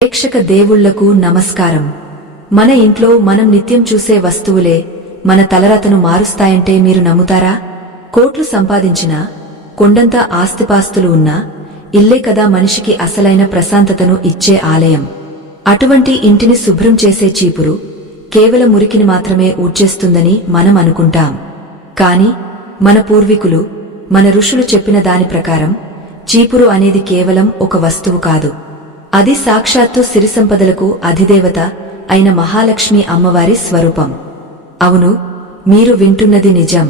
ప్రేక్షక దేవుళ్లకు నమస్కారం. మన ఇంట్లో మనం నిత్యం చూసే వస్తువులే మన తలరాతను మారుస్తాయంటే మీరు నమ్ముతారా? కోట్లు సంపాదించినా, కొండంత ఆస్తిపాస్తులు ఉన్నా ఇల్లే కదా మనిషికి అసలైన ప్రశాంతతను ఇచ్చే ఆలయం. అటువంటి ఇంటిని శుభ్రం చేసే చీపురు కేవలం మురికిని మాత్రమే ఊడ్చేస్తుందని మనం అనుకుంటాం. కాని మన పూర్వీకులు, మన ఋషులు చెప్పిన దాని ప్రకారం చీపురు అనేది కేవలం ఒక వస్తువు కాదు. అది సాక్షాత్తు సిరిసంపదలకు అధిదేవత అయిన మహాలక్ష్మి అమ్మవారి స్వరూపం. అవును, మీరు వింటున్నది నిజం.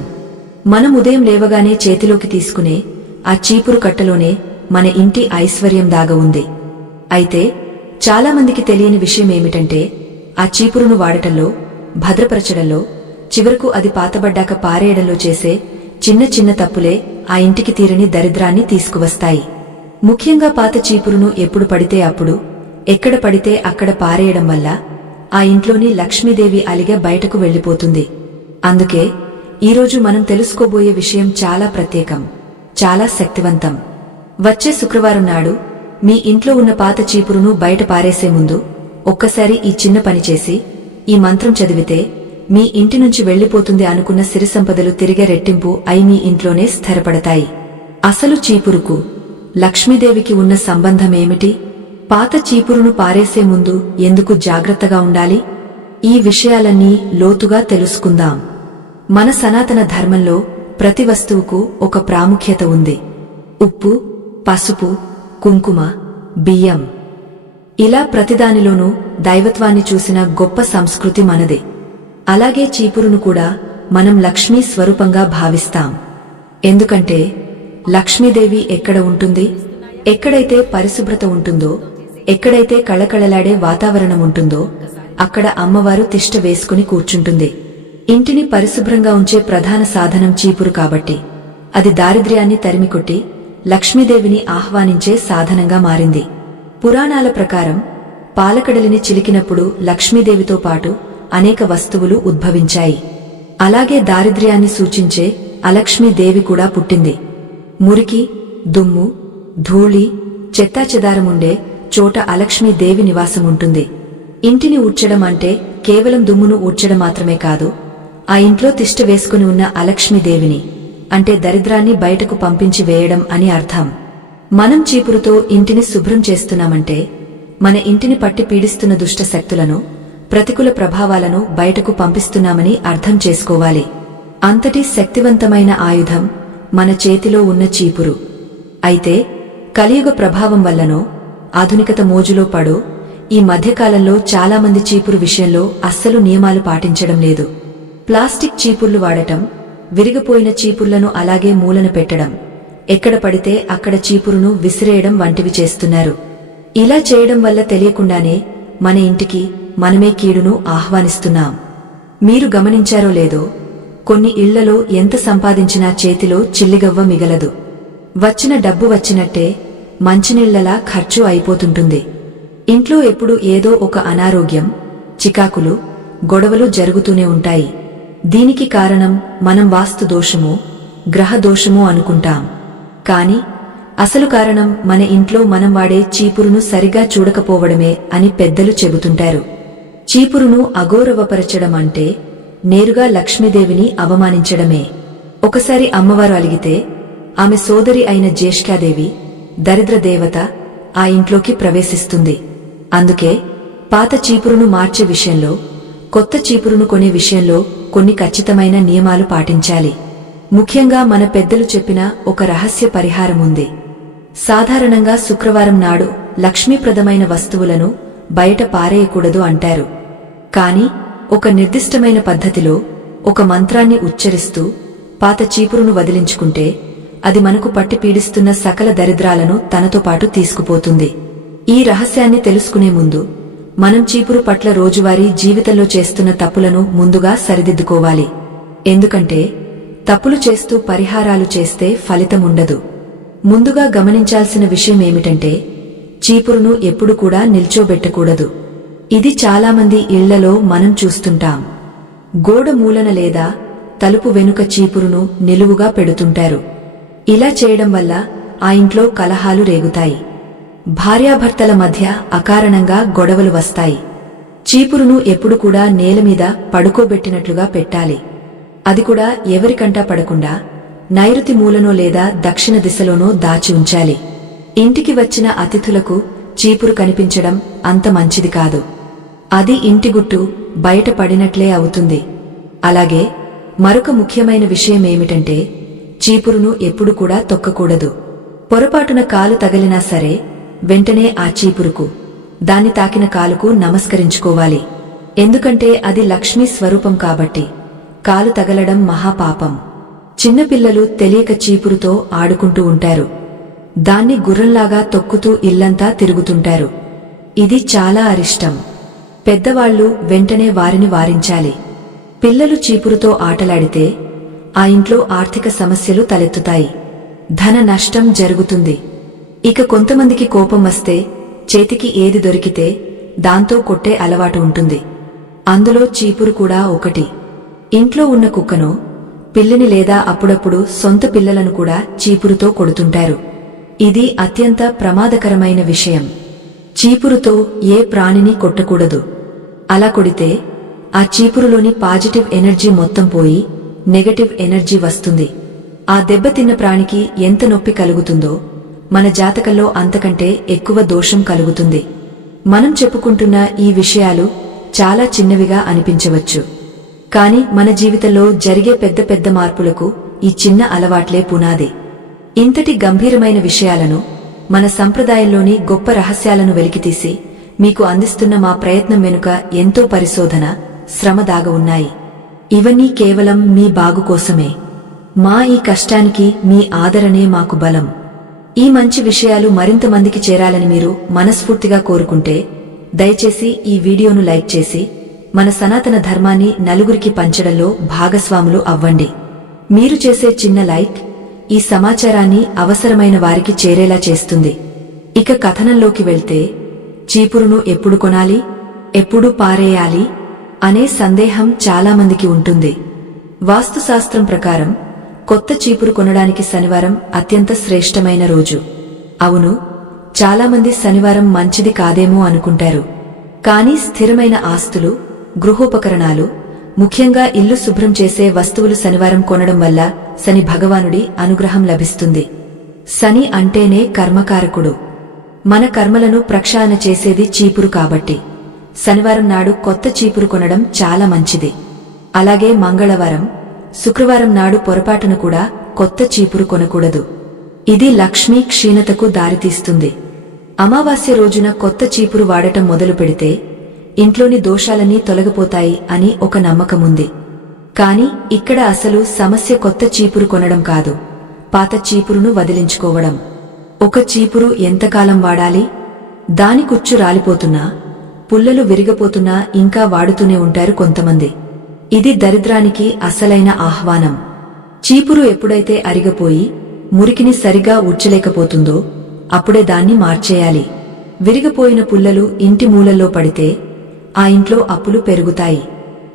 మనం ఉదయం లేవగానే చేతిలోకి తీసుకునే ఆ చీపురు కట్టలోనే మన ఇంటి ఐశ్వర్యం దాగ ఉంది. అయితే చాలామందికి తెలియని విషయమేమిటంటే, ఆ చీపురును వాడటంలో, భద్రపరచడంలో, చివరకు అది పాతబడ్డాక పారేయడంలో చేసే చిన్న చిన్న తప్పులే ఆ ఇంటికి తీరని దరిద్రాన్ని తీసుకువస్తాయి. ముఖ్యంగా పాత చీపురును ఎప్పుడు పడితే అప్పుడు, ఎక్కడ పడితే అక్కడ పారేయడం వల్ల ఆ ఇంట్లోని లక్ష్మీదేవి అలిగా బయటకు వెళ్లిపోతుంది. అందుకే ఈరోజు మనం తెలుసుకోబోయే విషయం చాలా ప్రత్యేకం, చాలా శక్తివంతం. వచ్చే శుక్రవారం నాడు మీ ఇంట్లో ఉన్న పాత చీపురును బయట పారేసే ముందు ఒక్కసారి ఈ చిన్న పని చేసి ఈ మంత్రం చదివితే మీ ఇంటి నుంచి వెళ్లిపోతుంది అనుకున్న సిరిసంపదలు తిరిగే రెట్టింపు అయి మీ ఇంట్లోనే స్థిరపడతాయి. అసలు చీపురుకు లక్ష్మీదేవికి ఉన్న సంబంధమేమిటి? పాత చీపురును పారేసే ముందు ఎందుకు జాగ్రత్తగా ఉండాలి? ఈ విషయాలన్నీ లోతుగా తెలుసుకుందాం. మన సనాతన ధర్మంలో ప్రతి వస్తువుకు ఒక ప్రాముఖ్యత ఉంది. ఉప్పు, పసుపు, కుంకుమ, బియ్యం, ఇలా ప్రతిదానిలోనూ దైవత్వాన్ని చూసిన గొప్ప సంస్కృతి మనది. అలాగే చీపురును కూడా మనం లక్ష్మీ స్వరూపంగా భావిస్తాం. ఎందుకంటే లక్ష్మీదేవి ఎక్కడ ఉంటుంది? ఎక్కడైతే పరిశుభ్రత ఉంటుందో, ఎక్కడైతే కళకళలాడే వాతావరణం ఉంటుందో అక్కడ అమ్మవారు తిష్ట వేసుకుని కూర్చుంటుంది. ఇంటిని పరిశుభ్రంగా ఉంచే ప్రధాన సాధనం చీపురు కాబట్టి అది దారిద్ర్యాన్ని తరిమికొట్టి లక్ష్మీదేవిని ఆహ్వానించే సాధనంగా మారింది. పురాణాల ప్రకారం పాలకడలిని చిలికినప్పుడు లక్ష్మీదేవితో పాటు అనేక వస్తువులు ఉద్భవించాయి. అలాగే దారిద్ర్యాన్ని సూచించే అలక్ష్మీదేవి కూడా పుట్టింది. మురికి, దుమ్ము, ధూళి, చెత్తాచెదారముండే చోట అలక్ష్మీదేవి నివాసం ఉంటుంది. ఇంటిని ఊడ్చడం అంటే కేవలం దుమ్మును ఊడ్చడం మాత్రమే కాదు, ఆ ఇంట్లో తిష్ట వేసుకుని ఉన్న అలక్ష్మీదేవిని, అంటే దరిద్రాన్ని బయటకు పంపించి వేయడం అని అర్థం. మనం చీపురుతో ఇంటిని శుభ్రం చేస్తున్నామంటే మన ఇంటిని పట్టి పీడిస్తున్న దుష్ట శక్తులను, ప్రతికూల ప్రభావాలను బయటకు పంపిస్తున్నామని అర్థం చేసుకోవాలి. అంతటి శక్తివంతమైన ఆయుధం మన చేతిలో ఉన్న చీపురు. అయితే కలియుగ ప్రభావం వల్లనో, ఆధునికత మోజులో పడో ఈ మధ్యకాలంలో చాలామంది చీపురు విషయంలో అస్సలు నియమాలు పాటించడం లేదు. ప్లాస్టిక్ చీపుర్లు వాడటం, విరిగిపోయిన చీపుర్లను అలాగే మూలన పెట్టడం, ఎక్కడ పడితే అక్కడ చీపురును విసిరేయడం వంటివి చేస్తున్నారు. ఇలా చేయడం వల్ల తెలియకుండానే మన ఇంటికి మనమే కీడును ఆహ్వానిస్తున్నాం. మీరు గమనించారో లేదో, కొన్ని ఇళ్లలో ఎంత సంపాదించినా చేతిలో చిల్లిగవ్వ మిగలదు. వచ్చిన డబ్బు వచ్చినట్టే మంచినీళ్లలా ఖర్చు అయిపోతుంటుంది. ఇంట్లో ఎప్పుడు ఏదో ఒక అనారోగ్యం, చికాకులు, గొడవలు జరుగుతూనే ఉంటాయి. దీనికి కారణం మనం వాస్తు దోషమో, గ్రహ దోషమో అనుకుంటాం. కాని అసలు కారణం మన ఇంట్లో మనం వాడే చీపురును సరిగా చూడకపోవడమే అని పెద్దలు చెబుతుంటారు. చీపురును అగౌరవపరచడం అంటే నేరుగా లక్ష్మీదేవిని అవమానించడమే. ఒకసారి అమ్మవారు అలిగితే ఆమె సోదరి అయిన జ్యేష్ఠాదేవి, దరిద్ర దేవత, ఆ ఇంట్లోకి ప్రవేశిస్తుంది. అందుకే పాత చీపురును మార్చే విషయంలో, కొత్త చీపురును కొనే విషయంలో కొన్ని ఖచ్చితమైన నియమాలు పాటించాలి. ముఖ్యంగా మన పెద్దలు చెప్పిన ఒక రహస్య పరిహారం ఉంది. సాధారణంగా శుక్రవారం నాడు లక్ష్మీప్రదమైన వస్తువులను బయట పారేయకూడదు అంటారు. కాని ఒక నిర్దిష్టమైన పద్ధతిలో ఒక మంత్రాన్ని ఉచ్చరిస్తూ పాత చీపురును వదిలించుకుంటే అది మనకు పట్టి పీడిస్తున్న సకల దరిద్రాలను తనతో పాటు తీసుకుపోతుంది. ఈ రహస్యాన్ని తెలుసుకునే ముందు మనం చీపురు పట్ల రోజువారీ జీవితంలో చేస్తున్న తప్పులను ముందుగా సరిదిద్దుకోవాలి. ఎందుకంటే తప్పులు చేస్తూ పరిహారాలు చేస్తే ఫలితముండదు. ముందుగా గమనించాల్సిన విషయమేమిటంటే, చీపురును ఎప్పుడు కూడా నిల్చోబెట్టకూడదు. ఇది చాలామంది ఇళ్లలో మనం చూస్తుంటాం. గోడ మూలన లేదా తలుపు వెనుక చీపురును నిలువుగా పెడుతుంటారు. ఇలా చేయడం వల్ల ఆ ఇంట్లో కలహాలు రేగుతాయి. భార్యాభర్తల మధ్య అకారణంగా గొడవలు వస్తాయి. చీపురును ఎప్పుడు కూడా నేలమీద పడుకోబెట్టినట్లుగా పెట్టాలి. అది కూడా ఎవరికంటా పడకుండా నైరుతి మూలనో లేదా దక్షిణ దిశలోనో దాచి ఉంచాలి. ఇంటికి వచ్చిన అతిథులకు చీపురు కనిపించడం అంత మంచిది కాదు. అది ఇంటి గుట్టు బయట పడినట్లే అవుతుంది. అలాగే మరొక ముఖ్యమైన విషయమేమిటంటే చీపురును ఎప్పుడు కూడా తొక్కకూడదు. పొరపాటున కాలు తగిలినా సరే వెంటనే ఆ చీపురుకు, దాన్ని తాకిన కాలుకు నమస్కరించుకోవాలి. ఎందుకంటే అది లక్ష్మీ స్వరూపం కాబట్టి కాలు తగలడం మహాపాపం. చిన్నపిల్లలు తెలియక చీపురుతో ఆడుకుంటూ ఉంటారు. దాన్ని గుర్రంలాగా తొక్కుతూ ఇల్లంతా తిరుగుతుంటారు. ఇది చాలా అరిష్టం. పెద్దవాళ్లు వెంటనే వారిని వారించాలి. పిల్లలు చీపురుతో ఆటలాడితే ఆ ఇంట్లో ఆర్థిక సమస్యలు తలెత్తుతాయి, ధన నష్టం జరుగుతుంది. ఇక కొంతమందికి కోపం వస్తే చేతికి ఏది దొరికితే దాంతో కొట్టే అలవాటు ఉంటుంది. అందులో చీపురు కూడా ఒకటి. ఇంట్లో ఉన్న కుక్కనో పిల్లిని లేదా అప్పుడప్పుడు సొంత పిల్లలను కూడా చీపురుతో కొడుతుంటారు. ఇది అత్యంత ప్రమాదకరమైన విషయం. చీపురుతో ఏ ప్రాణిని కొట్టకూడదు. అలా కొడితే ఆ చీపురులోని పాజిటివ్ ఎనర్జీ మొత్తం పోయి నెగటివ్ ఎనర్జీ వస్తుంది. ఆ దెబ్బతిన్న ప్రాణికి ఎంత నొప్పి కలుగుతుందో మన జాతకంలో అంతకంటే ఎక్కువ దోషం కలుగుతుంది. మనం చెప్పుకుంటున్న ఈ విషయాలు చాలా చిన్నవిగా అనిపించవచ్చు, కాని మన జీవితంలో జరిగే పెద్ద పెద్ద మార్పులకు ఈ చిన్న అలవాట్లే పునాది. ఇంతటి గంభీరమైన విషయాలను, మన సంప్రదాయంలోని గొప్ప రహస్యాలను వెలికితీసి మీకు అందిస్తున్న మా ప్రయత్నం వెనుక ఎంతో పరిశోధన, శ్రమ దాగి ఉన్నాయి. ఇవన్నీ కేవలం మీ బాగు కోసమే. మా ఈ కష్టానికి మీ ఆదరణే మాకు బలం. ఈ మంచి విషయాలు మరింత మందికి చేరాలని మీరు మనస్ఫూర్తిగా కోరుకుంటే దయచేసి ఈ వీడియోను లైక్ చేసి మన సనాతన ధర్మాన్ని నలుగురికి పంచడంలో భాగస్వాములు అవ్వండి. మీరు చేసే చిన్న లైక్ ఈ సమాచారాన్ని అవసరమైన వారికి చేరేలా చేస్తుంది. ఇక కథనంలోకి వెళ్తే, చీపురును ఎప్పుడు కొనాలి, ఎప్పుడు పారేయాలి అనే సందేహం చాలామందికి ఉంటుంది. వాస్తుశాస్త్రం ప్రకారం కొత్త చీపురు కొనడానికి శనివారం అత్యంత శ్రేష్టమైన రోజు. అవును, చాలామంది శనివారం మంచిది కాదేమో అనుకుంటారు. కానీ స్థిరమైన ఆస్తులు, గృహోపకరణాలు, ముఖ్యంగా ఇల్లు శుభ్రం చేసే వస్తువులు శనివారం కొనడం వల్ల శని భగవానుడి అనుగ్రహం లభిస్తుంది. శని అంటేనే కర్మకారకుడు. మన కర్మలను ప్రక్షాళన చేసేది చీపురు కాబట్టి శనివారం నాడు కొత్త చీపురు కొనడం చాలా మంచిది. అలాగే మంగళవారం, శుక్రవారం నాడు పొరపాటున కూడా కొత్త చీపురు కొనకూడదు. ఇది లక్ష్మీ క్షీణతకు దారితీస్తుంది. అమావాస్య రోజున కొత్త చీపురు వాడటం మొదలు పెడితే ఇంట్లోని దోషాలన్నీ తొలగిపోతాయి అని ఒక నమ్మకముంది. కాని ఇక్కడ అసలు సమస్య కొత్త చీపురు కొనడం కాదు, పాత చీపురును వదిలించుకోవడం. ఒక చీపురు ఎంతకాలం వాడాలి? దాని కుచ్చు రాలిపోతున్నా, పుల్లలు విరిగపోతున్నా ఇంకా వాడుతూనే ఉంటారు కొంతమంది. ఇది దరిద్రానికి అసలైన ఆహ్వానం. చీపురు ఎప్పుడైతే అరిగపోయి మురికిని సరిగా ఊడ్చలేకపోతుందో అప్పుడే దాన్ని మార్చేయాలి. విరిగిపోయిన పుల్లలు ఇంటి మూలల్లో పడితే ఆ ఇంట్లో అప్పులు పెరుగుతాయి.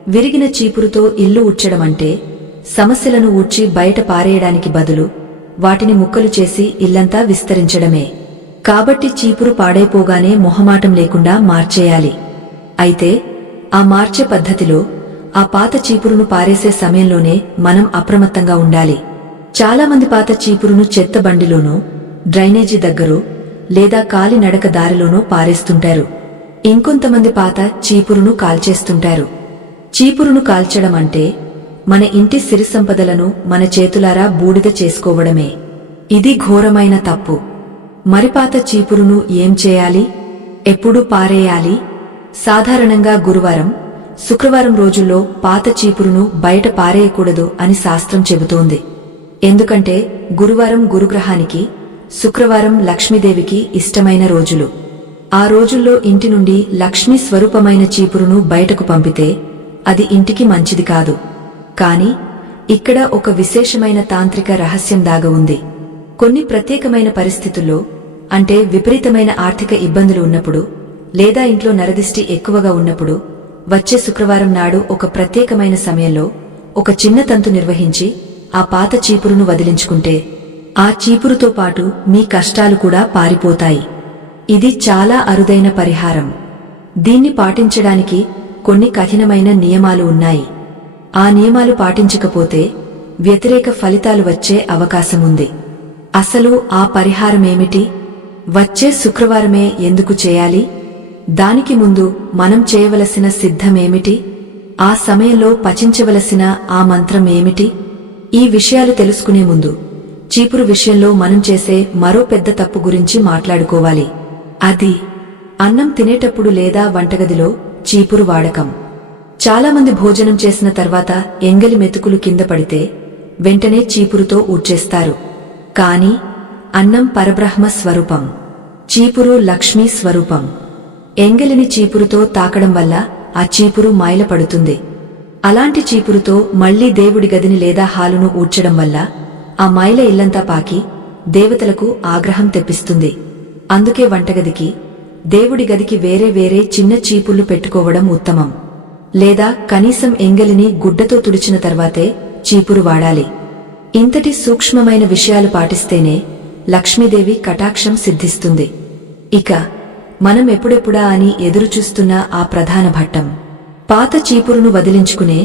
విరిగిన చీపురుతో ఇల్లు ఊడ్చడమంటే సమస్యలను ఊడ్చి బయట పారేయడానికి బదులు వాటిని ముక్కలు చేసి ఇల్లంతా విస్తరించడమే. కాబట్టి చీపురు పాడైపోగానే మొహమాటం లేకుండా మార్చేయాలి. అయితే ఆ మార్చే పద్ధతిలో ఆ పాత చీపురును పారేసే సమయంలోనే మనం అప్రమత్తంగా ఉండాలి. చాలామంది పాత చీపురును చెత్త బండిలోనో, డ్రైనేజీ దగ్గరో లేదా కాలి నడక దారిలోనో పారేస్తుంటారు. ఇంకొంతమంది పాత చీపురును కాల్చేస్తుంటారు. చీపురును కాల్చడం అంటే మన ఇంటి సిరి సంపదలను మన చేతులారా బూడిద చేసుకోవడమే. ఇది ఘోరమైన తప్పు. మరి పాత చీపురును ఏం చేయాలి? ఎప్పుడు పారేయాలి? సాధారణంగా గురువారం, శుక్రవారం రోజుల్లో పాత చీపురును బయట పారేయకూడదు అని శాస్త్రం చెబుతోంది. ఎందుకంటే గురువారం గురుగ్రహానికి, శుక్రవారం లక్ష్మీదేవికి ఇష్టమైన రోజులు. ఆ రోజుల్లో ఇంటి నుండి లక్ష్మీ స్వరూపమైన చీపురును బయటకు పంపితే అది ఇంటికి మంచిది కాదు. కాని ఇక్కడ ఒక విశేషమైన తాంత్రిక రహస్యం దాగి ఉంది. కొన్ని ప్రత్యేకమైన పరిస్థితుల్లో, అంటే విపరీతమైన ఆర్థిక ఇబ్బందులు ఉన్నప్పుడు లేదా ఇంట్లో నరదిష్టి ఎక్కువగా ఉన్నప్పుడు, వచ్చే శుక్రవారం నాడు ఒక ప్రత్యేకమైన సమయంలో ఒక చిన్న తంతు నిర్వహించి ఆ పాత చీపురును వదిలించుకుంటే ఆ చీపురుతో పాటు మీ కష్టాలు కూడా పారిపోతాయి. ఇది చాలా అరుదైన పరిహారం. దీన్ని పాటించడానికి కొన్ని కఠినమైన నియమాలు ఉన్నాయి. ఆ నియమాలు పాటించకపోతే వ్యతిరేక ఫలితాలు వచ్చే అవకాశముంది. అసలు ఆ పరిహారమేమిటి? వచ్చే శుక్రవారమే ఎందుకు చేయాలి? దానికి ముందు మనం చేయవలసిన సిద్ధమేమిటి? ఆ సమయంలో పఠించవలసిన ఆ మంత్రం ఏమిటి? ఈ విషయాలు తెలుసుకునే ముందు చీపురు విషయంలో మనం చేసే మరో పెద్ద తప్పు గురించి మాట్లాడుకోవాలి. అది అన్నం తినేటప్పుడు లేదా వంటగదిలో చీపురు వాడకం. చాలామంది భోజనం చేసిన తర్వాత ఎంగలి మెతుకులు కింద పడితే వెంటనే చీపురుతో ఊడ్చేస్తారు. కాని అన్నం పరబ్రహ్మ స్వరూపం, చీపురు లక్ష్మీ స్వరూపం. ఎంగలిని చీపురుతో తాకడం వల్ల ఆ చీపురు మైలపడుతుంది. అలాంటి చీపురుతో మళ్లీ దేవుడి గదిని లేదా హాలును ఊడ్చడం వల్ల ఆ మైల ఇల్లంతా పాకి దేవతలకు ఆగ్రహం తెప్పిస్తుంది. అందుకే వంటగదికి, దేవుడి గదికి వేరే వేరే చిన్న చీపుర్లు పెట్టుకోవడం ఉత్తమం. లేదా కనీసం ఎంగలిని గుడ్డతో తుడిచిన తర్వాతే చీపురు వాడాలి. ఇంతటి సూక్ష్మమైన విషయాలు పాటిస్తేనే లక్ష్మీదేవి కటాక్షం సిద్ధిస్తుంది. ఇక మనం ఎప్పుడెప్పుడా అని ఎదురుచూస్తున్న ఆ ప్రధాన ఘట్టం, పాత చీపురును వదిలించుకునే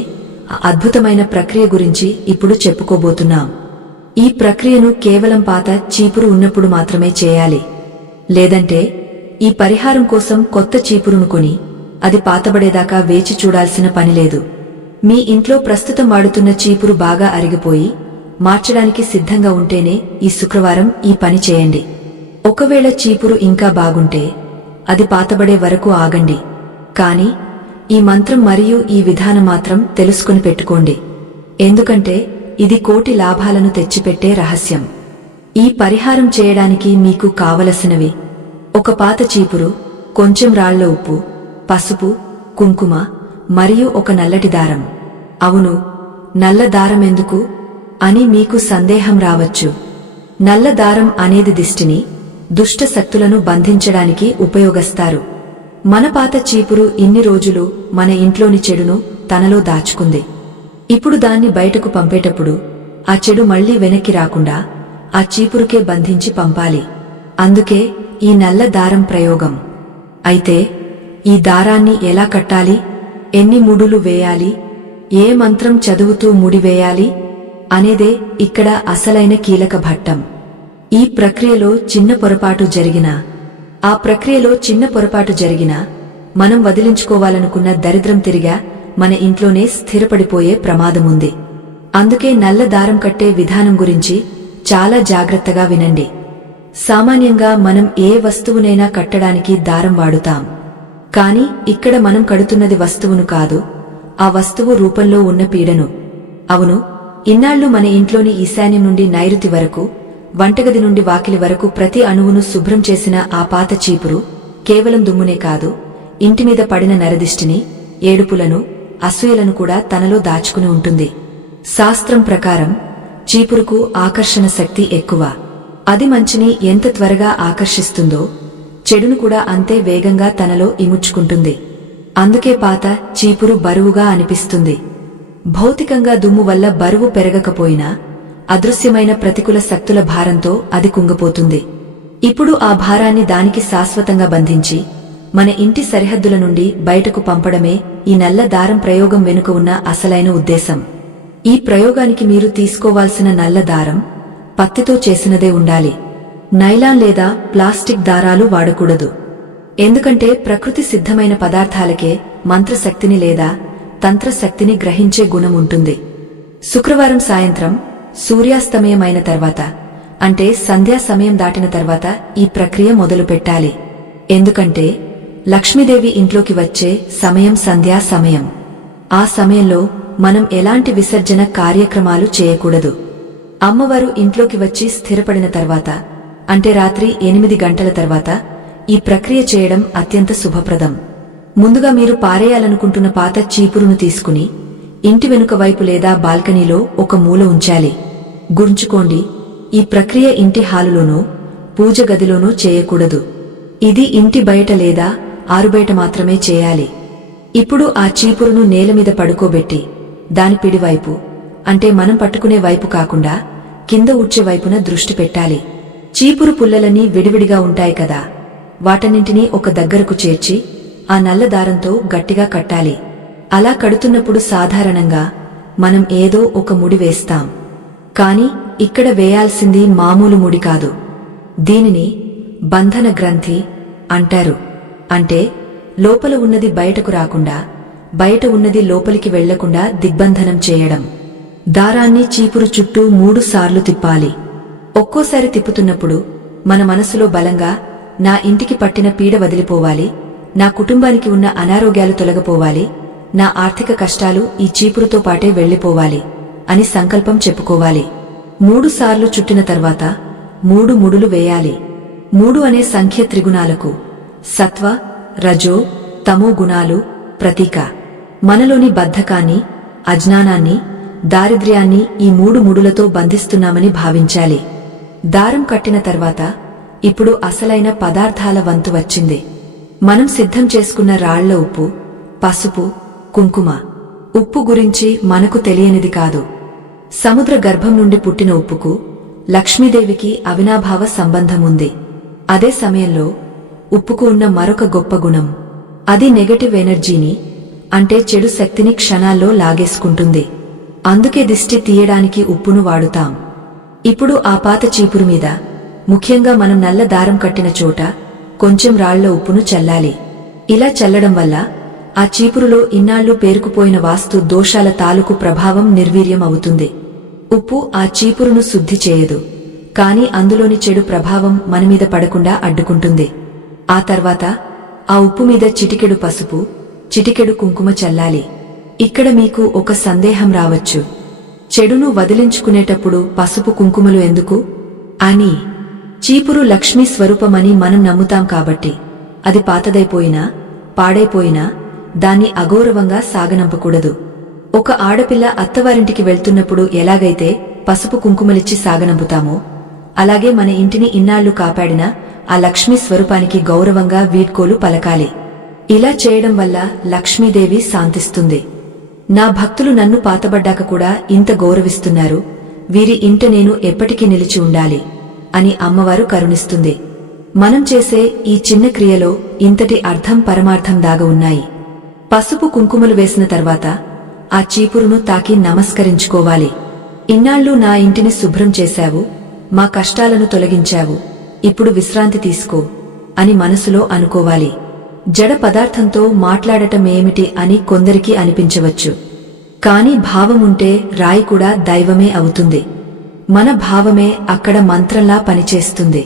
ఆ అద్భుతమైన ప్రక్రియ గురించి ఇప్పుడు చెప్పుకోబోతున్నాం. ఈ ప్రక్రియను కేవలం పాత చీపురు ఉన్నప్పుడు మాత్రమే చేయాలి. లేదంటే ఈ పరిహారం కోసం కొత్త చీపురును కొని అది పాతబడేదాకా వేచి చూడాల్సిన పనిలేదు. మీ ఇంట్లో ప్రస్తుతం వాడుతున్న చీపురు బాగా అరిగిపోయి మార్చడానికి సిద్ధంగా ఉంటేనే ఈ శుక్రవారం ఈ పని చేయండి. ఒకవేళ చీపురు ఇంకా బాగుంటే అది పాతబడే వరకు ఆగండి. కాని ఈ మంత్రం మరియు ఈ విధానం మాత్రం తెలుసుకుని పెట్టుకోండి. ఎందుకంటే ఇది కోటి లాభాలను తెచ్చిపెట్టే రహస్యం. ఈ పరిహారం చేయడానికి మీకు కావలసినవి: ఒక పాత చీపురు, కొంచెం రాళ్ల ఉప్పు, పసుపు, కుంకుమ మరియు ఒక నల్లటి దారం. అవును, నల్ల దారం ఎందుకు అని మీకు సందేహం రావచ్చు. నల్ల దారం అనేది దిష్టిని, దుష్ట శక్తులను బంధించడానికి ఉపయోగిస్తారు. మన పాత చీపురు ఇన్ని రోజులు మన ఇంట్లోని చెడును తనలో దాచుకుంది. ఇప్పుడు దాన్ని బయటకు పంపేటప్పుడు ఆ చెడు మళ్లీ వెనక్కి రాకుండా ఆ చీపురుకే బంధించి పంపాలి. అందుకే ఈ నల్ల దారం ప్రయోగం. అయితే ఈ దారాన్ని ఎలా కట్టాలి, ఎన్ని ముడులు వేయాలి, ఏ మంత్రం చదువుతూ ముడివేయాలి అనేదే ఇక్కడ అసలైన కీలక ఘట్టం. ఈ ప్రక్రియలో చిన్న పొరపాటు జరిగినా మనం వదిలించుకోవాలనుకున్న దరిద్రం తిరిగా మన ఇంట్లోనే స్థిరపడిపోయే ప్రమాదముంది. అందుకే నల్ల దారం కట్టే విధానం గురించి చాలా జాగ్రత్తగా వినండి. సామాన్యంగా మనం ఏ వస్తువునైనా కట్టడానికి దారం వాడుతాం. కాని ఇక్కడ మనం కడుతున్నది వస్తువును కాదు, ఆ వస్తువు రూపంలో ఉన్న పీడను. అవును, ఇన్నాళ్లు మన ఇంట్లోని ఈశాన్యం నుండి నైరుతి వరకు, వంటగది నుండి వాకిలి వరకు ప్రతి అణువును శుభ్రం చేసిన ఆ పాత చీపురు కేవలం దుమ్మునే కాదు, ఇంటిమీద పడిన నరదిష్టిని, ఏడుపులను, అసూయలను కూడా తనలో దాచుకుని ఉంటుంది. శాస్త్రం ప్రకారం చీపురుకు ఆకర్షణ శక్తి ఎక్కువ. అది మంచిని ఎంత త్వరగా ఆకర్షిస్తుందో చెడును కూడా అంతే వేగంగా తనలో ఇముడ్చుకుంటుంది. అందుకే పాత చీపురు బరువుగా అనిపిస్తుంది. భౌతికంగా దుమ్ము వల్ల బరువు పెరగకపోయినా అదృశ్యమైన ప్రతికూల శక్తుల భారంతో అది కుంగపోతుంది. ఇప్పుడు ఆ భారాన్ని దానికి శాశ్వతంగా బంధించి మన ఇంటి సరిహద్దుల నుండి బయటకు పంపడమే ఈ నల్ల దారం ప్రయోగం వెనుక ఉన్న అసలైన ఉద్దేశం. ఈ ప్రయోగానికి మీరు తీసుకోవాల్సిన నల్ల దారం పత్తితో చేసినదే ఉండాలి. నైలాన్ లేదా ప్లాస్టిక్ దారాలు వాడకూడదు. ఎందుకంటే ప్రకృతి సిద్ధమైన పదార్థాలకే మంత్రశక్తిని లేదా తంత్రశక్తిని గ్రహించే గుణం ఉంటుంది. శుక్రవారం సాయంత్రం సూర్యాస్తమయమైన తర్వాత, అంటే సంధ్యా సమయం దాటిన తర్వాత ఈ ప్రక్రియ మొదలు పెట్టాలి. ఎందుకంటే లక్ష్మీదేవి ఇంట్లోకి వచ్చే సమయం సంధ్యా సమయం. ఆ సమయంలో మనం ఎలాంటి విసర్జన కార్యక్రమాలు చేయకూడదు. అమ్మవారు ఇంట్లోకి వచ్చి స్థిరపడిన తర్వాత, అంటే రాత్రి 8 గంటల తర్వాత ఈ ప్రక్రియ చేయడం అత్యంత శుభప్రదం. ముందుగా మీరు పారేయాలనుకుంటున్న పాత చీపురును తీసుకుని ఇంటి వెనుక వైపు లేదా బాల్కనీలో ఒక మూల ఉంచాలి. గుర్తుంచుకోండి, ఈ ప్రక్రియ ఇంటి హాలులోనో పూజ గదిలోనో చేయకూడదు. ఇది ఇంటి బయట లేదా ఆరుబయట మాత్రమే చేయాలి. ఇప్పుడు ఆ చీపురును నేలమీద పడుకోబెట్టి దాని పిడివైపు, అంటే మనం పట్టుకునే వైపు కాకుండా కింద ఊడ్చే వైపున దృష్టి పెట్టాలి. చీపురు పుల్లలన్నీ విడివిడిగా ఉంటాయి కదా, వాటన్నింటినీ ఒక దగ్గరకు చేర్చి ఆ నల్ల దారంతో గట్టిగా కట్టాలి. అలా కడుతున్నప్పుడు సాధారణంగా మనం ఏదో ఒక ముడి వేస్తాం. కాని ఇక్కడ వేయాల్సింది మామూలు ముడి కాదు. దీనిని బంధన గ్రంథి అంటారు. అంటే లోపల ఉన్నది బయటకు రాకుండా, బయట ఉన్నది లోపలికి వెళ్లకుండా దిగ్బంధనం చేయడం. దారాన్ని చీపురు చుట్టూ 3 సార్లు తిప్పాలి. ఒక్కోసారి తిప్పుతున్నప్పుడు మన మనసులో బలంగా నా ఇంటికి పట్టిన పీడ వదిలిపోవాలి, నా కుటుంబానికి ఉన్న అనారోగ్యాలు తొలగిపోవాలి, నా ఆర్థిక కష్టాలు ఈ చీపురుతో పాటే వెళ్లిపోవాలి అని సంకల్పం చెప్పుకోవాలి. 3 సార్లు చుట్టిన తర్వాత 3 ముడులు వేయాలి. 3 అనే సంఖ్య త్రిగుణాలకు, సత్వ, రజో, తమో గుణాలు ప్రతీక. మనలోని బద్ధకాన్ని, అజ్ఞానాన్ని, దారిద్ర్యాన్ని ఈ 3 ముడులతో బంధిస్తున్నామని భావించాలి. దారం కట్టిన తర్వాత ఇప్పుడు అసలైన పదార్థాల వంతు వచ్చింది. మనం సిద్ధం చేసుకున్న రాళ్ల ఉప్పు, పసుపు, కుంకుమ. ఉప్పు గురించి మనకు తెలియనిది కాదు. సముద్ర గర్భం నుండి పుట్టిన ఉప్పుకు లక్ష్మీదేవికి అవినాభావ సంబంధముంది. అదే సమయంలో ఉప్పుకు ఉన్న మరొక గొప్ప గుణం, అది నెగటివ్ ఎనర్జీని, అంటే చెడు శక్తిని క్షణాల్లో లాగేసుకుంటుంది. అందుకే దిష్టి తీయడానికి ఉప్పును వాడుతాం. ఇప్పుడు ఆ పాత చీపురు మీద, ముఖ్యంగా మనం నల్ల దారం కట్టిన చోట కొంచెం రాళ్ల ఉప్పును చల్లాలి. ఇలా చల్లడం వల్ల ఆ చీపురులో ఇన్నాళ్లు పేరుకుపోయిన వాస్తు దోషాల తాలూకు ప్రభావం నిర్వీర్యం అవుతుంది. ఉప్పు ఆ చీపురును శుద్ధి చేయదు, కాని అందులోని చెడు ప్రభావం మనమీద పడకుండా అడ్డుకుంటుంది. ఆ తర్వాత ఆ ఉప్పు మీద చిటికెడు పసుపు, చిటికెడు కుంకుమ చల్లాలి. ఇక్కడ మీకు ఒక సందేహం రావచ్చు, చెడును వదిలించుకునేటప్పుడు పసుపు కుంకుమలు ఎందుకు అని. చీపురు లక్ష్మీ స్వరూపమని మనం నమ్ముతాం కాబట్టి అది పాతదైపోయినా, పాడైపోయినా దాన్ని అగౌరవంగా సాగనంపకూడదు. ఒక ఆడపిల్ల అత్తవారింటికి వెళ్తున్నప్పుడు ఎలాగైతే పసుపు కుంకుమలిచ్చి సాగనంపుతామో, అలాగే మన ఇంటిని ఇన్నాళ్లు కాపాడిన ఆ లక్ష్మీ స్వరూపానికి గౌరవంగా వీడ్కోలు పలకాలి. ఇలా చేయడం వల్ల లక్ష్మీదేవి శాంతిస్తుంది. నా భక్తులు నన్ను పాతబడ్డాక కూడా ఇంత గౌరవిస్తున్నారు, వీరి ఇంట నేను ఎప్పటికీ నిలిచి ఉండాలి అని అమ్మవారు కరుణిస్తుంది. మనం చేసే ఈ చిన్న క్రియలో ఇంతటి అర్థం పరమార్థం దాగ ఉన్నాయి. పసుపు కుంకుమలు వేసిన తర్వాత ఆ చీపురును తాకి నమస్కరించుకోవాలి. ఇన్నాళ్లు నా ఇంటిని శుభ్రం చేశావు, మా కష్టాలను తొలగించావు, ఇప్పుడు విశ్రాంతి తీసుకో అని మనసులో అనుకోవాలి. జడ పదార్థంతో మాట్లాడటం ఏమిటి అని కొందరికి అనిపించవచ్చు. కాని భావముంటే రాయి కూడా దైవమే అవుతుంది. మన భావమే అక్కడ మంత్రంలా పనిచేస్తుంది.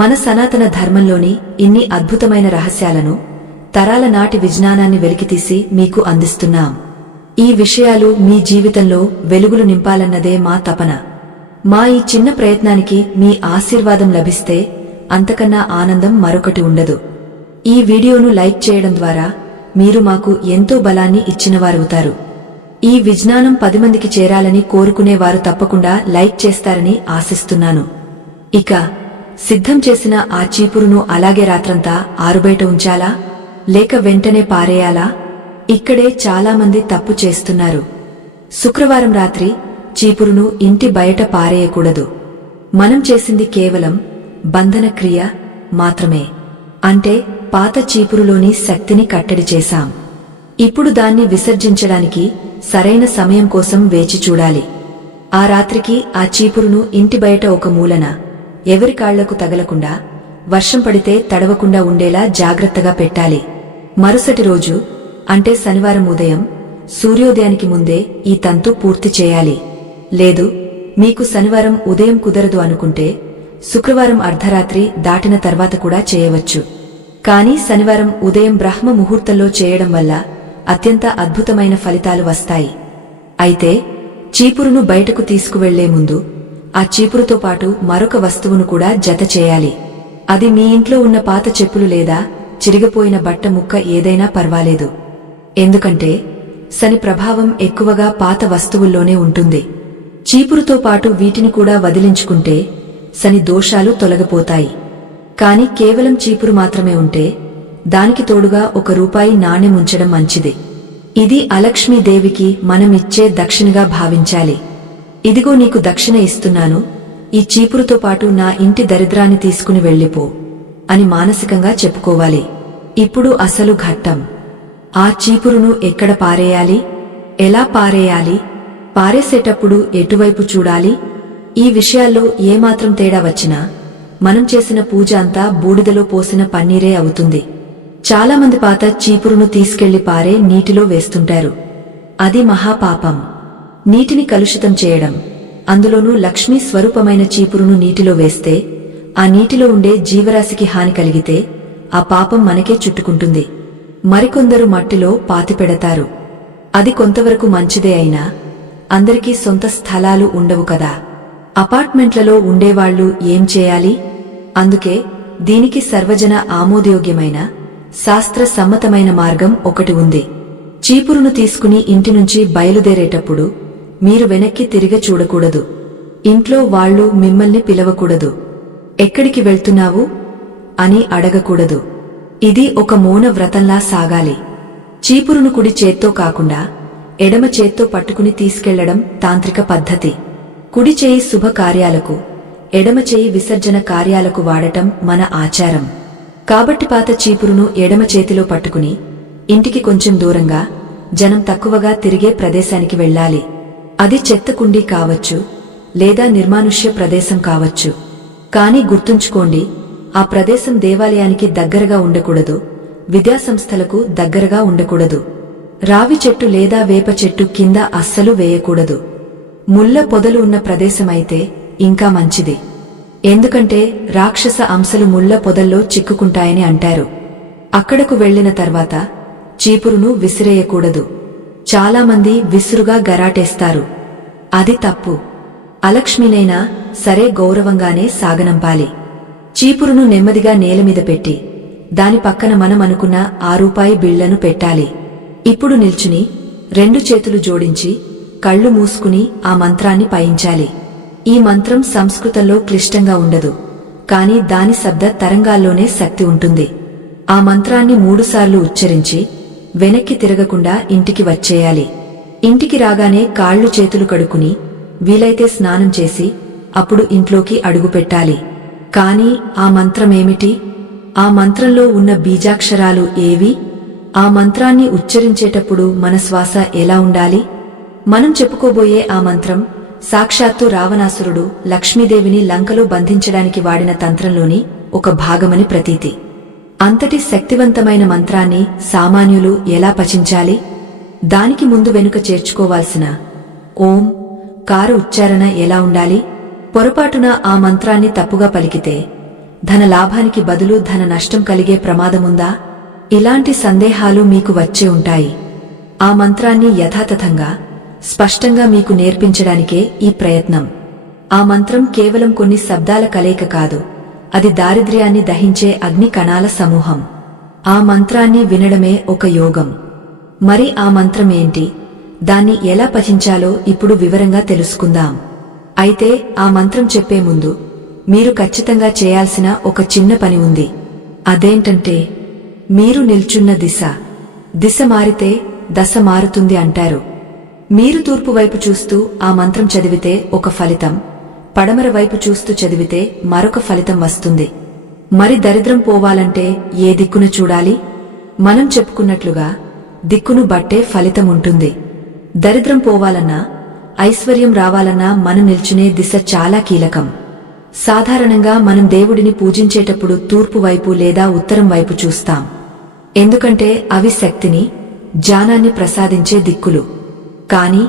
మన సనాతన ధర్మంలోని ఇన్ని అద్భుతమైన రహస్యాలను, తరాల నాటి విజ్ఞానాన్ని వెలికితీసి మీకు అందిస్తున్నాం. ఈ విషయాలు మీ జీవితంలో వెలుగులు నింపాలన్నదే మా తపన. మా ఈ చిన్న ప్రయత్నానికి మీ ఆశీర్వాదం లభిస్తే అంతకన్నా ఆనందం మరొకటి ఉండదు. ఈ వీడియోను లైక్ చేయడం ద్వారా మీరు మాకు ఎంతో బలాన్ని ఇచ్చినవారవుతారు. ఈ విజ్ఞానం 10 మందికి చేరాలని కోరుకునేవారు తప్పకుండా లైక్ చేస్తారని ఆశిస్తున్నాను. ఇక సిద్ధం చేసిన ఆ చీపురును అలాగే రాత్రంతా ఆరుబయట ఉంచాలా, లేక వెంటనే పారేయాలా? ఇక్కడే చాలామంది తప్పు చేస్తున్నారు. శుక్రవారం రాత్రి చీపురును ఇంటి బయట పారేయకూడదు. మనం చేసింది కేవలం బంధన క్రియ మాత్రమే. అంటే పాత చీపురులోని శక్తిని కట్టడి చేశాం. ఇప్పుడు దాన్ని విసర్జించడానికి సరైన సమయం కోసం వేచి చూడాలి. ఆ రాత్రికి ఆ చీపురును ఇంటి బయట ఒక మూలన, ఎవరి కాళ్లకు తగలకుండా, వర్షం పడితే తడవకుండా ఉండేలా జాగ్రత్తగా పెట్టాలి. మరుసటి రోజు అంటే శనివారం ఉదయం సూర్యోదయానికి ముందే ఈ తంతు పూర్తి చేయాలి. లేదు, మీకు శనివారం ఉదయం కుదరదు అనుకుంటే శుక్రవారం అర్ధరాత్రి దాటిన తర్వాత కూడా చేయవచ్చు. కానీ శనివారం ఉదయం బ్రహ్మ ముహూర్తంలో చేయడం వల్ల అత్యంత అద్భుతమైన ఫలితాలు వస్తాయి. అయితే చీపురును బయటకు తీసుకువెళ్లే ముందు ఆ చీపురుతో పాటు మరొక వస్తువును కూడా జత చేయాలి. అది మీ ఇంట్లో ఉన్న పాత చెప్పులు లేదా చిరిగిపోయిన బట్ట ముక్క ఏదైనా పర్వాలేదు. ఎందుకంటే శని ప్రభావం ఎక్కువగా పాత వస్తువుల్లోనే ఉంటుంది. చీపురుతో పాటు వీటిని కూడా వదిలించుకుంటే శని దోషాలు తొలగిపోతాయి. కాని కేవలం చీపురు మాత్రమే ఉంటే దానికి తోడుగా ₹1 నాణెం ఉంచడం మంచిది. ఇది అలక్ష్మీదేవికి మనమిచ్చే దక్షిణగా భావించాలి. ఇదిగో నీకు దక్షిణ ఇస్తున్నాను, ఈ చీపురుతో పాటు నా ఇంటి దరిద్రాన్ని తీసుకుని వెళ్ళిపో అని మానసికంగా చెప్పుకోవాలి. ఇప్పుడు అసలు ఘట్టం. ఆ చీపురును ఎక్కడ పారేయాలి, ఎలా పారేయాలి, పారేసేటప్పుడు ఎటువైపు చూడాలి? ఈ విషయాల్లో ఏమాత్రం తేడా వచ్చినా మనం చేసిన పూజ అంతా బూడిదలో పోసిన పన్నీరే అవుతుంది. చాలామంది పాత చీపురును తీసుకెళ్లి పారే నీటిలో వేస్తుంటారు. అది మహాపాపం. నీటిని కలుషితం చేయడం, అందులోనూ లక్ష్మీ స్వరూపమైన చీపురును నీటిలో వేస్తే ఆ నీటిలో ఉండే జీవరాశికి హాని కలిగితే ఆ పాపం మనకే చుట్టుకుంటుంది. మరికొందరు మట్టిలో పాతిపెడతారు. అది కొంతవరకు మంచిదే అయినా అందరికీ సొంత స్థలాలు ఉండవు కదా. అపార్ట్మెంట్లలో ఉండేవాళ్లు ఏం చేయాలి? అందుకే దీనికి సర్వజన ఆమోదయోగ్యమైన శాస్త్ర సమ్మతమైన మార్గం ఒకటి ఉంది. చీపురును తీసుకుని ఇంటి నుంచి బయలుదేరేటప్పుడు మీరు వెనక్కి తిరిగి చూడకూడదు. ఇంట్లో వాళ్లు మిమ్మల్ని పిలవకూడదు. ఎక్కడికి వెళ్తున్నావు అని అడగకూడదు. ఇది ఒక మౌన వ్రతంలా సాగాలి. చీపురును కుడి చేత్తో కాకుండా ఎడమ చేత్తో పట్టుకుని తీసుకెళ్లడం తాంత్రిక పద్ధతి. కుడి చేయి శుభ కార్యాలకు, ఎడమ చేయి విసర్జన కార్యాలకు వాడటం మన ఆచారం. కాబట్టి పాత చీపురును ఎడమ చేతిలో పట్టుకుని ఇంటికి కొంచెం దూరంగా, జనం తక్కువగా తిరిగే ప్రదేశానికి వెళ్లాలి. అది చెత్త కుండీ కావచ్చు, లేదా నిర్మానుష్య ప్రదేశం కావచ్చు. కానీ గుర్తుంచుకోండి, ఆ ప్రదేశం దేవాలయానికి దగ్గరగా ఉండకూడదు, విద్యాసంస్థలకు దగ్గరగా ఉండకూడదు. రావి చెట్టు లేదా వేప చెట్టు కింద అస్సలు వేయకూడదు. ముళ్ల పొదలు ఉన్న ప్రదేశమైతే ఇంకా మంచిది. ఎందుకంటే రాక్షస అంశలు ముళ్ల పొదల్లో చిక్కుకుంటాయని అంటారు. అక్కడకు వెళ్లిన తర్వాత చీపురును విసిరేయకూడదు. చాలామంది విసురుగా గరాటేస్తారు. అది తప్పు. అలక్ష్మినైనా సరే గౌరవంగానే సాగనంపాలి. చీపురును నెమ్మదిగా నేలమీద పెట్టి దాని పక్కన మనం అనుకున్న ₹5 బిళ్లను పెట్టాలి. ఇప్పుడు నిల్చుని 2 చేతులు జోడించి కళ్ళు మూసుకుని ఆ మంత్రాన్ని పయించాలి. ఈ మంత్రం సంస్కృతంలో క్లిష్టంగా ఉండదు, కాని దాని శబ్ద తరంగాల్లోనే శక్తి ఉంటుంది. ఆ మంత్రాన్ని 3 సార్లు ఉచ్చరించి వెనక్కి తిరగకుండా ఇంటికి వచ్చేయాలి. ఇంటికి రాగానే కాళ్లు చేతులు కడుక్కుని వీలైతే స్నానం చేసి అప్పుడు ఇంట్లోకి అడుగుపెట్టాలి. కాని ఆ మంత్రమేమిటి? ఆ మంత్రంలో ఉన్న బీజాక్షరాలు ఏవి? ఆ మంత్రాన్ని ఉచ్చరించేటప్పుడు మన శ్వాస ఎలా ఉండాలి? మనం చెప్పుకోబోయే ఆ మంత్రం సాక్షాత్తు రావణాసురుడు లక్ష్మీదేవిని లంకలో బంధించడానికి వాడిన తంత్రంలోని ఒక భాగమని ప్రతీతి. అంతటి శక్తివంతమైన మంత్రాన్ని సామాన్యులు ఎలా పఠించాలి? దానికి ముందు వెనుక చేర్చుకోవాల్సిన ఓం కారు ఉచ్చారణ ఎలా ఉండాలి? పొరపాటున ఆ మంత్రాన్ని తప్పుగా పలికితే ధన లాభానికి బదులు ధన నష్టం కలిగే ప్రమాదముందా? ఇలాంటి సందేహాలు మీకు వచ్చే ఉంటాయి. ఆ మంత్రాన్ని యథాతథంగా స్పష్టంగా మీకు నేర్పించడానికే ఈ ప్రయత్నం. ఆ మంత్రం కేవలం కొన్ని శబ్దాల కలయిక కాదు, అది దారిద్ర్యాన్ని దహించే అగ్ని కణాల సమూహం. ఆ మంత్రాన్ని వినడమే ఒక యోగం. మరి ఆ మంత్రం ఏంటి, దాన్ని ఎలా పఠించాలో ఇప్పుడు వివరంగా తెలుసుకుందాం. అయితే ఆ మంత్రం చెప్పే ముందు మీరు ఖచ్చితంగా చేయాల్సిన ఒక చిన్న పని ఉంది. అదేంటంటే మీరు నిల్చున్న దిశ మారితే దశ మారుతుంది అంటారు. మీరు తూర్పు వైపు చూస్తూ ఆ మంత్రం చదివితే ఒక ఫలితం, పడమర వైపు చూస్తూ చదివితే మరొక ఫలితం వస్తుంది. మరి దరిద్రం పోవాలంటే ఏ దిక్కును చూడాలి? మనం చెప్పుకున్నట్లుగా దిక్కును బట్టే ఫలితం ఉంటుంది. దరిద్రం పోవాలన్నా, ఐశ్వర్యం రావాలన్నా మనం నిల్చునే దిశ చాలా కీలకం. సాధారణంగా మనం దేవుడిని పూజించేటప్పుడు తూర్పు వైపు లేదా ఉత్తరం వైపు చూస్తాం. ఎందుకంటే అవి శక్తిని, జ్ఞానాన్ని ప్రసాదించే దిక్కులు. కాని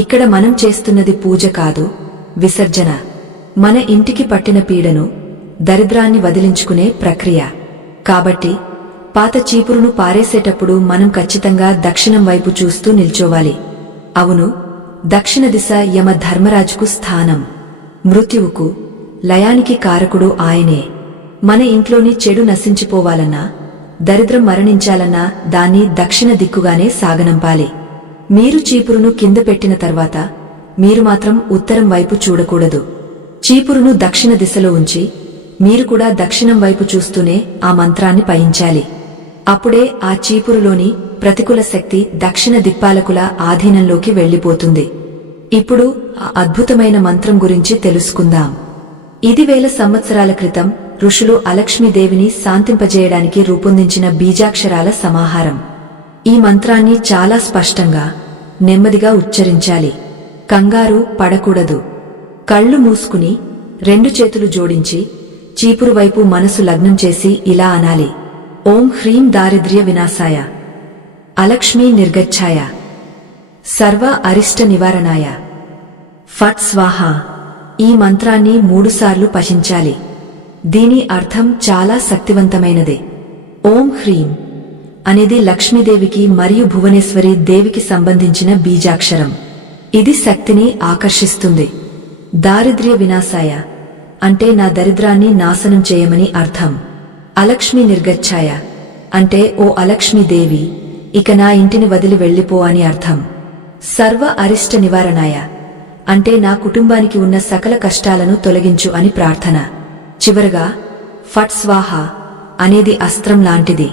ఇక్కడ మనం చేస్తున్నది పూజ కాదు, విసర్జన. మన ఇంటికి పట్టిన పీడను, దరిద్రాన్ని వదిలించుకునే ప్రక్రియ. కాబట్టి పాత చీపురును పారేసేటప్పుడు మనం ఖచ్చితంగా దక్షిణం వైపు చూస్తూ నిల్చోవాలి. అవును, దక్షిణ దిశ యమ ధర్మరాజుకు స్థానం. మృత్యువుకు, లయానికి కారకుడు ఆయనే. మన ఇంట్లోని చెడు నశించిపోవాలన్నా, దరిద్రం మరణించాలన్నా దాన్ని దక్షిణ దిక్కుగానే సాగనంపాలి. మీరు చీపురును కింద పెట్టిన తర్వాత మీరు మాత్రం ఉత్తరం వైపు చూడకూడదు. చీపురును దక్షిణ దిశలో ఉంచి మీరు కూడా దక్షిణం వైపు చూస్తూనే ఆ మంత్రాన్ని పయించాలి. అప్పుడే ఆ చీపురులోని ప్రతికూల శక్తి దక్షిణ దిక్పాలకుల ఆధీనంలోకి వెళ్లిపోతుంది. ఇప్పుడు ఆ అద్భుతమైన మంత్రం గురించి తెలుసుకుందాం. ఇది వేల సంవత్సరాల క్రితం ఋషులు అలక్ష్మీదేవిని శాంతింపజేయడానికి రూపొందించిన బీజాక్షరాల సమాహారం. ఈ మంత్రాన్ని చాలా స్పష్టంగా, నెమ్మదిగా ఉచ్చరించాలి. కంగారు పడకూడదు. కళ్ళు మూసుకుని 2 చేతులు జోడించి చీపురు వైపు మనసు లగ్నం చేసి ఇలా అనాలి: ఓం హ్రీం దారిద్ర్య వినాశాయ, అలక్ష్మీ నిర్గచ్ఛాయ, సర్వ అరిష్ట నివారణాయ, ఫట్ స్వాహ. ఈ మంత్రాన్ని 3 సార్లు పఠించాలి. దీని అర్థం చాలా శక్తివంతమైనదే. ఓం హ్రీం అనేది లక్ష్మీదేవికి మరియు భువనేశ్వరి దేవికి సంబంధించిన బీజాక్షరం. ఇది శక్తిని ఆకర్షిస్తుంది. దారిద్ర్య వినాశాయ అంటే నా దరిద్రాన్ని నాశనం చేయమని అర్థం. అలక్ష్మీ నిర్గచ్ఛాయ అంటే ఓ అలక్ష్మీదేవి, ఇక నా ఇంటిని వదిలి వెళ్ళిపో అని అర్థం. సర్వ అరిష్ట నివారణాయ అంటే నా కుటుంబానికి ఉన్న సకల కష్టాలను తొలగించు అని ప్రార్థన. చివరగా ఫట్ స్వాహ అనేది అస్త్రం లాంటిది.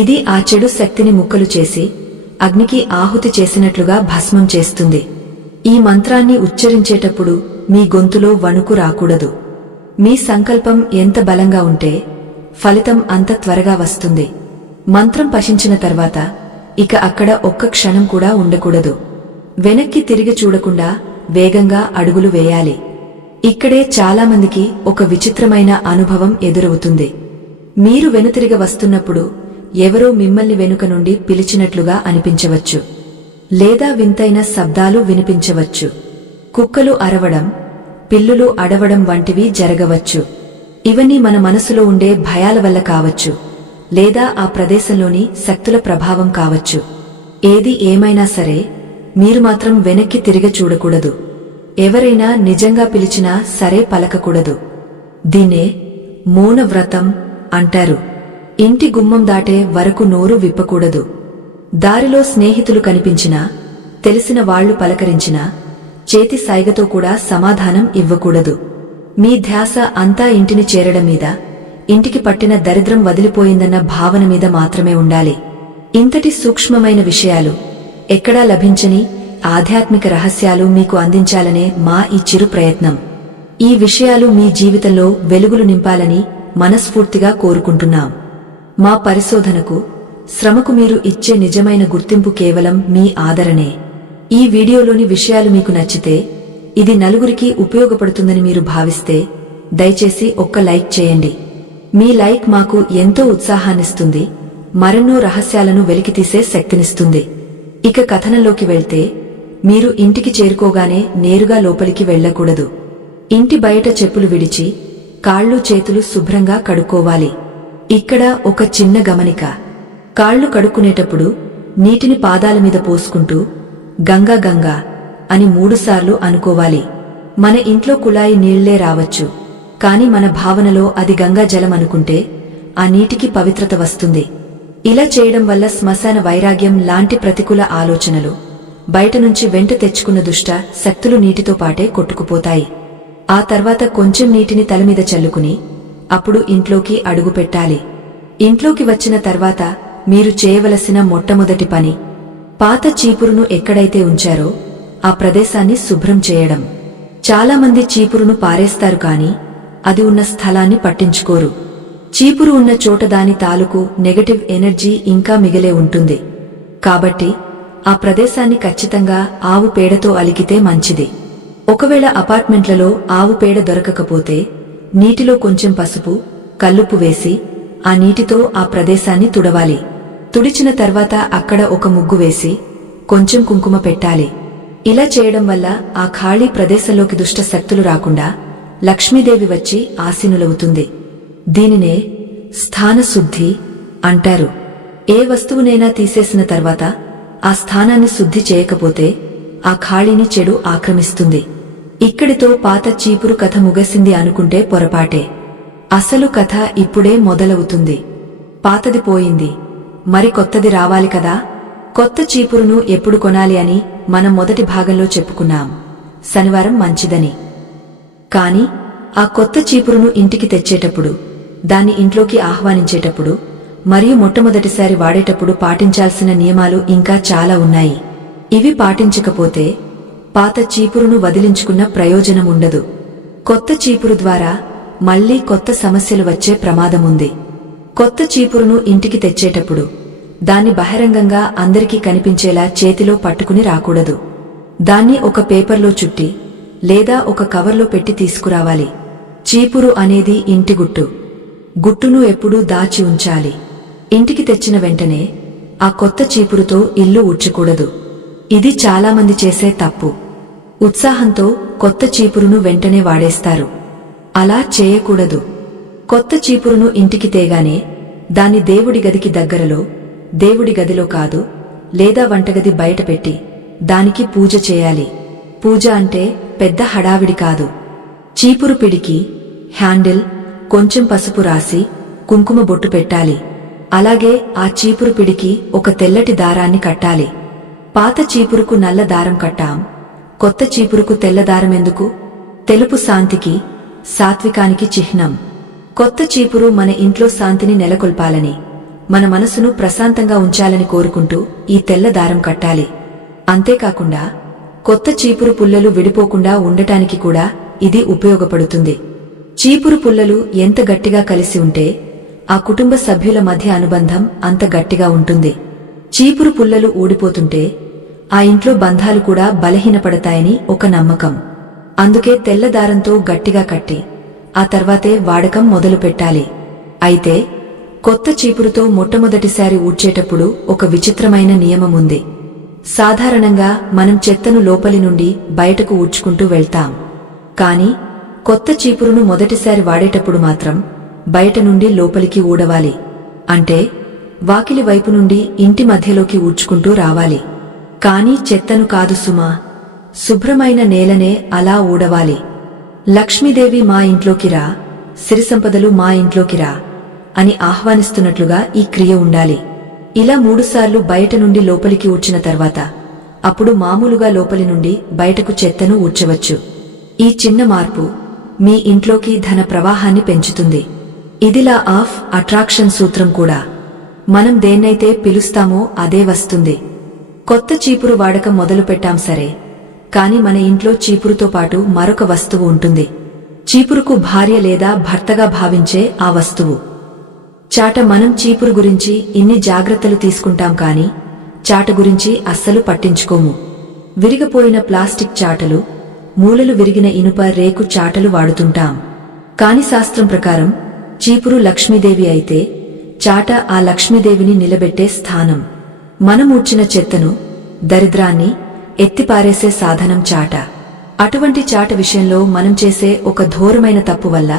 ఇది ఆ చెడు శక్తిని ముక్కలు చేసి అగ్నికి ఆహుతి చేసినట్లుగా భస్మం చేస్తుంది. ఈ మంత్రాన్ని ఉచ్చరించేటప్పుడు మీ గొంతులో వణుకు రాకూడదు. మీ సంకల్పం ఎంత బలంగా ఉంటే ఫలితం అంత త్వరగా వస్తుంది. మంత్రం పఠించిన తర్వాత ఇక అక్కడ ఒక్క క్షణం కూడా ఉండకూడదు. వెనక్కి తిరిగి చూడకుండా వేగంగా అడుగులు వేయాలి. ఇక్కడే చాలామందికి ఒక విచిత్రమైన అనుభవం ఎదురవుతుంది. మీరు వెనుతిరిగి వస్తున్నప్పుడు ఎవరో మిమ్మల్ని వెనుక నుండి పిలిచినట్లుగా అనిపించవచ్చు, లేదా వింతైన శబ్దాలు వినిపించవచ్చు. కుక్కలు అరవడం, పిల్లులు అడవడం వంటివి జరగవచ్చు. ఇవన్నీ మన మనసులో ఉండే భయాల వల్ల కావచ్చు, లేదా ఆ ప్రదేశంలోని శక్తుల ప్రభావం కావచ్చు. ఏది ఏమైనా సరే మీరు మాత్రం వెనక్కి తిరిగి చూడకూడదు. ఎవరైనా నిజంగా పిలిచినా సరే పలకకూడదు. దీన్నే మౌన వ్రతం అంటారు. ఇంటి గుమ్మం దాటే వరకు నోరు విప్పకూడదు. దారిలో స్నేహితులు కనిపించినా, తెలిసిన వాళ్లు పలకరించినా చేతి సైగతో కూడా సమాధానం ఇవ్వకూడదు. మీ ధ్యాస అంతా ఇంటిని చేరడం మీద, ఇంటికి పట్టిన దరిద్రం వదిలిపోయిందన్న భావన మీద మాత్రమే ఉండాలి. ఇంతటి సూక్ష్మమైన విషయాలు, ఎక్కడా లభించని ఆధ్యాత్మిక రహస్యాలు మీకు అందించాలనే మా ఈ చిరు ప్రయత్నం. ఈ విషయాలు మీ జీవితంలో వెలుగులు నింపాలని మనస్ఫూర్తిగా కోరుకుంటున్నాం. మా పరిశోధనకు, శ్రమకు మీరు ఇచ్చే నిజమైన గుర్తింపు కేవలం మీ ఆదరణే. ఈ వీడియోలోని విషయాలు మీకు నచ్చితే, ఇది నలుగురికి ఉపయోగపడుతుందని మీరు భావిస్తే దయచేసి ఒక్క లైక్ చేయండి. మీ లైక్ మాకు ఎంతో ఉత్సాహాన్నిస్తుంది, మరెన్నో రహస్యాలను వెలికితీసే శక్తినిస్తుంది. ఇక కథనంలోకి వెళ్తే, మీరు ఇంటికి చేరుకోగానే నేరుగా లోపలికి వెళ్లకూడదు. ఇంటి బయట చెప్పులు విడిచి కాళ్ళు చేతులు శుభ్రంగా కడుక్కోవాలి. ఇక్కడ ఒక చిన్న గమనిక: కాళ్ళు కడుక్కునేటప్పుడు నీటిని పాదాల మీద పోసుకుంటూ గంగా గంగా అని 3 సార్లు అనుకోవాలి. మన ఇంట్లో కుళాయి నీళ్లే రావచ్చు, కాని మన భావనలో అది గంగా జలం అనుకుంటే ఆ నీటికి పవిత్రత వస్తుంది. ఇలా చేయడం వల్ల శ్మశాన వైరాగ్యం లాంటి ప్రతికూల ఆలోచనలు, బయట నుంచి వెంట తెచ్చుకున్న దుష్ట శక్తులు నీటితో పాటే కొట్టుకుపోతాయి. ఆ తర్వాత కొంచెం నీటిని తలమీద చల్లుకుని అప్పుడు ఇంట్లోకి అడుగు పెట్టాలి. ఇంట్లోకి వచ్చిన తర్వాత మీరు చేయవలసిన మొట్టమొదటి పని, పాత చీపురును ఎక్కడైతే ఉంచారో ఆ ప్రదేశాన్ని శుభ్రం చేయడం. చాలామంది చీపురును పారేస్తారు కాని అది ఉన్న స్థలాన్ని పట్టించుకోరు. చీపురు ఉన్న చోట దాని తాలూకు నెగటివ్ ఎనర్జీ ఇంకా మిగిలే ఉంటుంది. కాబట్టి ఆ ప్రదేశాన్ని ఖచ్చితంగా ఆవు పేడతో అలికితే మంచిది. ఒకవేళ అపార్ట్మెంట్లలో ఆవు పేడ దొరకకపోతే నీటిలో కొంచెం పసుపు, కల్లుప్పు వేసి ఆ నీటితో ఆ ప్రదేశాన్ని తుడవాలి. తుడిచిన తర్వాత అక్కడ ఒక ముగ్గు వేసి కొంచెం కుంకుమ పెట్టాలి. ఇలా చేయడం వల్ల ఆ ఖాళీ ప్రదేశంలోకి దుష్ట శక్తులు రాకుండా లక్ష్మీదేవి వచ్చి ఆసీనులవుతుంది. దీనినే స్థానశుద్ధి అంటారు. ఏ వస్తువునైనా తీసేసిన తర్వాత ఆ స్థానాన్ని శుద్ధి చేయకపోతే ఆ ఖాళీని చెడు ఆక్రమిస్తుంది. ఇక్కడితో పాత చీపురు కథ ముగిసింది అనుకుంటే పొరపాటే. అసలు కథ ఇప్పుడే మొదలవుతుంది. పాతది పోయింది, మరి కొత్తది రావాలి కదా. కొత్త చీపురును ఎప్పుడు కొనాలి అని మనం మొదటి భాగంలో చెప్పుకున్నాం, శనివారం మంచిదని. కాని ఆ కొత్త చీపురును ఇంటికి తెచ్చేటప్పుడు, దాన్ని ఇంట్లోకి ఆహ్వానించేటప్పుడు మరియు మొట్టమొదటిసారి వాడేటప్పుడు పాటించాల్సిన నియమాలు ఇంకా చాలా ఉన్నాయి. ఇవి పాటించకపోతే పాత చీపురును వదిలించుకున్న ప్రయోజనం ఉండదు. కొత్త చీపురు ద్వారా మళ్లీ కొత్త సమస్యలు వచ్చే ప్రమాదముంది. కొత్త చీపురును ఇంటికి తెచ్చేటప్పుడు దాన్ని బహిరంగంగా అందరికీ కనిపించేలా చేతిలో పట్టుకుని రాకూడదు. దాన్ని ఒక పేపర్లో చుట్టి లేదా ఒక కవర్లో పెట్టి తీసుకురావాలి. చీపురు అనేది ఇంటి గుట్టు. గుట్టును ఎప్పుడూ దాచి ఉంచాలి. ఇంటికి తెచ్చిన వెంటనే ఆ కొత్త చీపురుతో ఇల్లు ఊడ్చకూడదు. ఇది చాలామంది చేసే తప్పు. ఉత్సాహంతో కొత్త చీపురును వెంటనే వాడేస్తారు. అలా చేయకూడదు. కొత్త చీపురును ఇంటికి తేగానే దాన్ని దేవుడి గదికి దగ్గరలో, దేవుడి గదిలో కాదు, లేదా వంటగది బయట పెట్టి దానికి పూజ చేయాలి. పూజ అంటే పెద్ద హడావిడి కాదు. చీపురు పిడికి, హ్యాండిల్, కొంచెం పసుపు రాసి కుంకుమ బొట్టు పెట్టాలి. అలాగే ఆ చీపురు పిడికి ఒక తెల్లటి దారాన్ని కట్టాలి. పాత చీపురుకు నల్ల దారం కట్టాం, కొత్త చీపురుకు తెల్ల దారమెందుకు? తెలుపు శాంతికి, సాత్వికానికి చిహ్నం. కొత్త చీపురు మన ఇంట్లో శాంతిని నెలకొల్పాలని, మన మనసును ప్రశాంతంగా ఉంచాలని కోరుకుంటూ ఈ తెల్ల దారం కట్టాలి. అంతేకాకుండా కొత్త చీపురు పుల్లలు విడిపోకుండా ఉండటానికి కూడా ఇది ఉపయోగపడుతుంది. చీపురు పుల్లలు ఎంత గట్టిగా కలిసి ఉంటే ఆ కుటుంబ సభ్యుల మధ్య అనుబంధం అంత గట్టిగా ఉంటుంది. చీపురు పుల్లలు ఊడిపోతుంటే ఆ ఇంట్లో బంధాలు కూడా బలహీనపడతాయని ఒక నమ్మకం. అందుకే తెల్లదారంతో గట్టిగా కట్టి ఆ తర్వాతే వాడకం మొదలు పెట్టాలి. అయితే కొత్త చీపురుతో మొట్టమొదటిసారి ఊడ్చేటప్పుడు ఒక విచిత్రమైన నియమముంది. సాధారణంగా మనం చెత్తను లోపలి నుండి బయటకు ఊడ్చుకుంటూ వెళ్తాం. కాని కొత్త చీపురును మొదటిసారి వాడేటప్పుడు మాత్రం బయట నుండి లోపలికి ఊడవాలి. అంటే వాకిలి వైపు నుండి ఇంటి మధ్యలోకి ఊడ్చుకుంటూ రావాలి. కాని చెత్తను కాదు సుమా, శుభ్రమైన నేలనే అలా ఊడవాలి. లక్ష్మీదేవి మా ఇంట్లోకి రా, సిరిసంపదలు మా ఇంట్లోకి రా అని ఆహ్వానిస్తున్నట్లుగా ఈ క్రియ ఉండాలి. ఇలా 3 సార్లు బయట నుండి లోపలికి ఊడ్చిన తర్వాత అప్పుడు మామూలుగా లోపలి నుండి బయటకు చెత్తను ఊడ్చవచ్చు. ఈ చిన్న మార్పు మీ ఇంట్లోకి ధన ప్రవాహాన్ని పెంచుతుంది. ఇది లా ఆఫ్ అట్రాక్షన్ సూత్రం కూడా. మనం దేన్నైతే పిలుస్తామో అదే వస్తుంది. కొత్త చీపురు వాడకం మొదలు పెట్టాం సరే, కాని మన ఇంట్లో చీపురుతో పాటు మరొక వస్తువు ఉంటుంది. చీపురుకు భార్య లేదా భర్తగా భావించే ఆ వస్తువు చాట. మనం చీపురు గురించి ఇన్ని జాగ్రత్తలు తీసుకుంటాం కాని చాట గురించి అస్సలు పట్టించుకోము. విరిగిపోయిన ప్లాస్టిక్ చాటలు, మూలలు విరిగిన ఇనుప రేకు చాటలు వాడుతుంటాం. కాని శాస్త్రం ప్రకారం చీపురు లక్ష్మీదేవి అయితే చాట ఆ లక్ష్మీదేవిని నిలబెట్టే స్థానం. మనం ఊడ్చిన చెత్తను, దరిద్రాన్ని ఎత్తిపారేసే సాధనం చాట. అటువంటి చాట విషయంలో మనం చేసే ఒక ఘోరమైన తప్పు వల్ల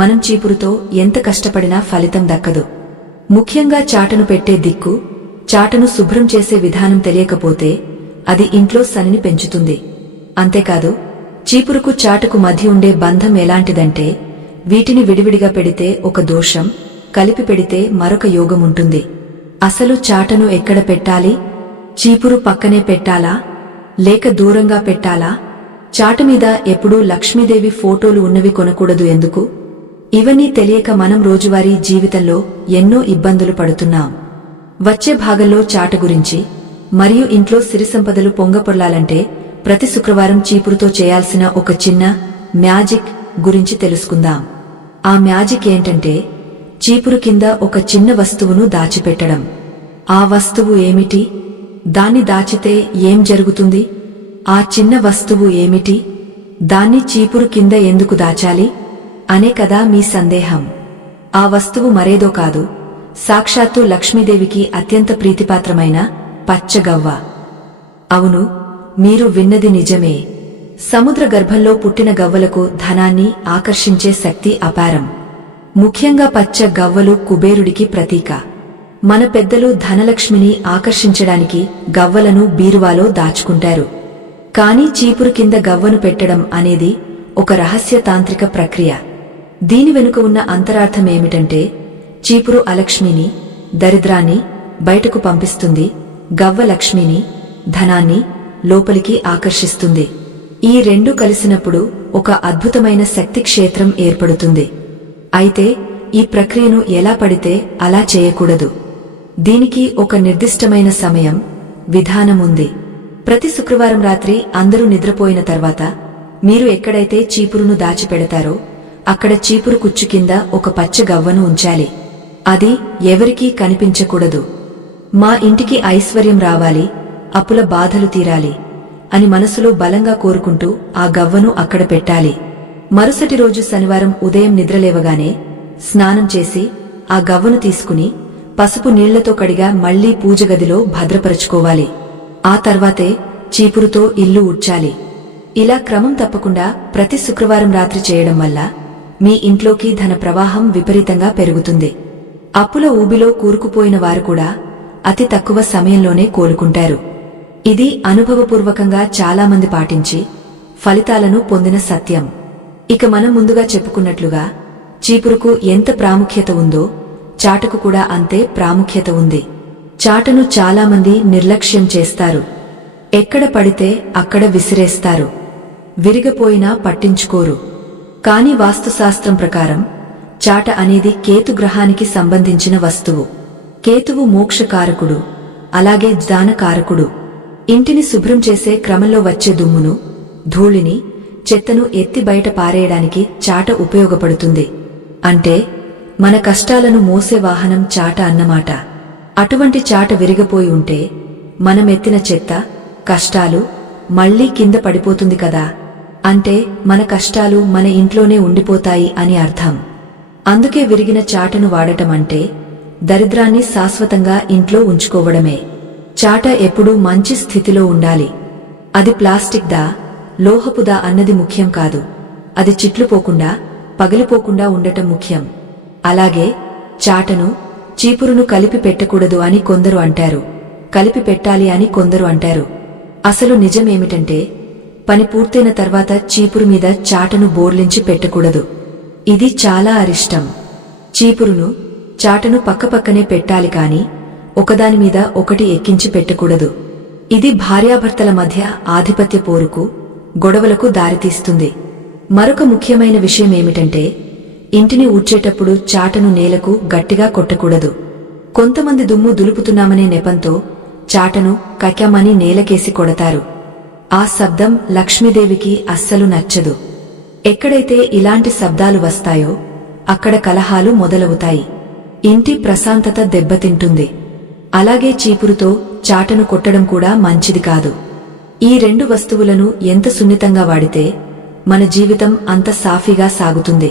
మనం చీపురుతో ఎంత కష్టపడినా ఫలితం దక్కదు. ముఖ్యంగా చాటను పెట్టే దిక్కు, చాటను శుభ్రం చేసే విధానం తెలియకపోతే అది ఇంట్లో శనిని పెంచుతుంది. అంతేకాదు, చీపురుకు చాటకు మధ్య ఉండే బంధం ఎలాంటిదంటే వీటిని విడివిడిగా పెడితే ఒక దోషం, కలిపి పెడితే మరొక యోగముంటుంది. అసలు చాటను ఎక్కడ పెట్టాలి? చీపురు పక్కనే పెట్టాలా, లేక దూరంగా పెట్టాలా? చాట మీద ఎప్పుడూ లక్ష్మీదేవి ఫోటోలు ఉన్నవి కొనకూడదు ఎందుకు? ఇవన్నీ తెలియక మనం రోజువారీ జీవితంలో ఎన్నో ఇబ్బందులు పడుతున్నాం. వచ్చే భాగంలో చాట గురించి మరియు ఇంట్లో సిరిసంపదలు పొంగపొర్లాలంటే ప్రతి శుక్రవారం చీపురుతో చేయాల్సిన ఒక చిన్న మ్యాజిక్ గురించి తెలుసుకుందాం. ఆ మ్యాజిక్ ఏంటంటే చీపురు కింద ఒక చిన్న వస్తువును దాచిపెట్టడం. ఆ వస్తువు ఏమిటి? దాన్ని దాచితే ఏం జరుగుతుంది? ఆ చిన్న వస్తువు ఏమిటి? దాన్ని చీపురు కింద ఎందుకు దాచాలి అనే కదా మీ సందేహం. ఆ వస్తువు మరేదో కాదు, సాక్షాత్తు లక్ష్మీదేవికి అత్యంత ప్రీతిపాత్రమైన పచ్చగవ్వ. అవును, మీరు విన్నది నిజమే. సముద్ర గర్భంలో పుట్టిన గవ్వలకు ధనాన్ని ఆకర్షించే శక్తి అపారం. ముఖ్యంగా పచ్చ గవ్వలు కుబేరుడికి ప్రతీక. మన పెద్దలు ధనలక్ష్మిని ఆకర్షించడానికి గవ్వలను బీరువాలో దాచుకుంటారు. కాని చీపురు కింద గవ్వను పెట్టడం అనేది ఒక రహస్య తాంత్రిక ప్రక్రియ. దీని వెనుక ఉన్న అంతరార్థమేమిటంటే చీపురు అలక్ష్మిని, దరిద్రాన్ని బయటకు పంపిస్తుంది, గవ్వ లక్ష్మిని, ధనాన్ని లోపలికి ఆకర్షిస్తుంది. ఈ రెండు కలిసినప్పుడు ఒక అద్భుతమైన శక్తి క్షేత్రం ఏర్పడుతుంది. అయితే ఈ ప్రక్రియను ఎలా పడితే అలా చేయకూడదు. దీనికి ఒక నిర్దిష్టమైన సమయం, విధానముంది. ప్రతి శుక్రవారం రాత్రి అందరూ నిద్రపోయిన తర్వాత మీరు ఎక్కడైతే చీపురును దాచిపెడతారో అక్కడ చీపురు కుచ్చు కింద ఒక పచ్చ గవ్వను ఉంచాలి. అది ఎవరికీ కనిపించకూడదు. మా ఇంటికి ఐశ్వర్యం రావాలి, అప్పుల బాధలు తీరాలి అని మనసులో బలంగా కోరుకుంటూ ఆ గవ్వను అక్కడ పెట్టాలి. మరుసటి రోజు శనివారం ఉదయం నిద్రలేవగానే స్నానం చేసి ఆ గవ్వను తీసుకుని పసుపు నీళ్లతో కడిగా మళ్లీ పూజగదిలో భద్రపరచుకోవాలి. ఆ తర్వాతే చీపురుతో ఇల్లు ఊడ్చాలి. ఇలా క్రమం తప్పకుండా ప్రతి శుక్రవారం రాత్రి చేయడం వల్ల మీ ఇంట్లోకి ధన ప్రవాహం విపరీతంగా పెరుగుతుంది. అప్పుల ఊబిలో కూరుకుపోయిన వారు కూడా అతి తక్కువ సమయంలోనే కోలుకుంటారు. ఇది అనుభవపూర్వకంగా చాలామంది పాటించి ఫలితాలను పొందిన సత్యం. ఇక మనం ముందుగా చెప్పుకున్నట్లుగా చీపురుకు ఎంత ప్రాముఖ్యత ఉందో చాటకు కూడా అంతే ప్రాముఖ్యత ఉంది. చాటను చాలామంది నిర్లక్ష్యం చేస్తారు. ఎక్కడ పడితే అక్కడ విసిరేస్తారు. విరిగపోయినా పట్టించుకోరు. కాని వాస్తుశాస్త్రం ప్రకారం చాట అనేది కేతు గ్రహానికి సంబంధించిన వస్తువు. కేతువు మోక్షకారకుడు, అలాగే జ్ఞానకారకుడు. ఇంటిని శుభ్రం చేసే క్రమంలో వచ్చే దుమ్మును, ధూళిని, చెత్తను ఎత్తి బయట పారేయడానికి చాట ఉపయోగపడుతుంది. అంటే మన కష్టాలను మోసే వాహనం చాట అన్నమాట. అటువంటి చాట విరిగపోయి ఉంటే మనమెత్తిన చెత్త, కష్టాలు మళ్లీ కింద పడిపోతుంది కదా. అంటే మన కష్టాలు మన ఇంట్లోనే ఉండిపోతాయి అని అర్థం. అందుకే విరిగిన చాటను వాడటం అంటే దరిద్రాన్ని శాశ్వతంగా ఇంట్లో ఉంచుకోవడమే. చాట ఎప్పుడూ మంచి స్థితిలో ఉండాలి. అది ప్లాస్టిక్ దా, లోహపుదా అన్నది ముఖ్యం కాదు. అది చిట్లుపోకుండా, పగిలిపోకుండా ఉండటం ముఖ్యం. అలాగే చాటను, చీపురును కలిపి పెట్టకూడదు అని కొందరు అంటారు. కలిపి పెట్టాలి అని కొందరు అంటారు. అసలు నిజమేమిటంటే పని పూర్తయిన తర్వాత చీపురు మీద చాటను బోర్లించి పెట్టకూడదు. ఇది చాలా అరిష్టం. చీపురును, చాటను పక్కపక్కనే పెట్టాలి కాని ఒకదానిమీద ఒకటి ఎక్కించి పెట్టకూడదు. ఇది భార్యాభర్తల మధ్య ఆధిపత్య పోరుకు, గొడవలకు దారితీస్తుంది. మరొక ముఖ్యమైన విషయమేమిటంటే ఇంటిని ఊడ్చేటప్పుడు చాటను నేలకు గట్టిగా కొట్టకూడదు. కొంతమంది దుమ్ము దులుపుతున్నామనే నెపంతో చాటను కక్యామని నేలకేసి కొడతారు. ఆ శబ్దం లక్ష్మీదేవికి అస్సలు నచ్చదు. ఎక్కడైతే ఇలాంటి శబ్దాలు వస్తాయో అక్కడ కలహాలు మొదలవుతాయి. ఇంటి ప్రశాంతత దెబ్బతింటుంది. అలాగే చీపురుతో చాటను కొట్టడం కూడా మంచిది కాదు. ఈ రెండు వస్తువులను ఎంత సున్నితంగా వాడితే మన జీవితం అంత సాఫీగా సాగుతుంది.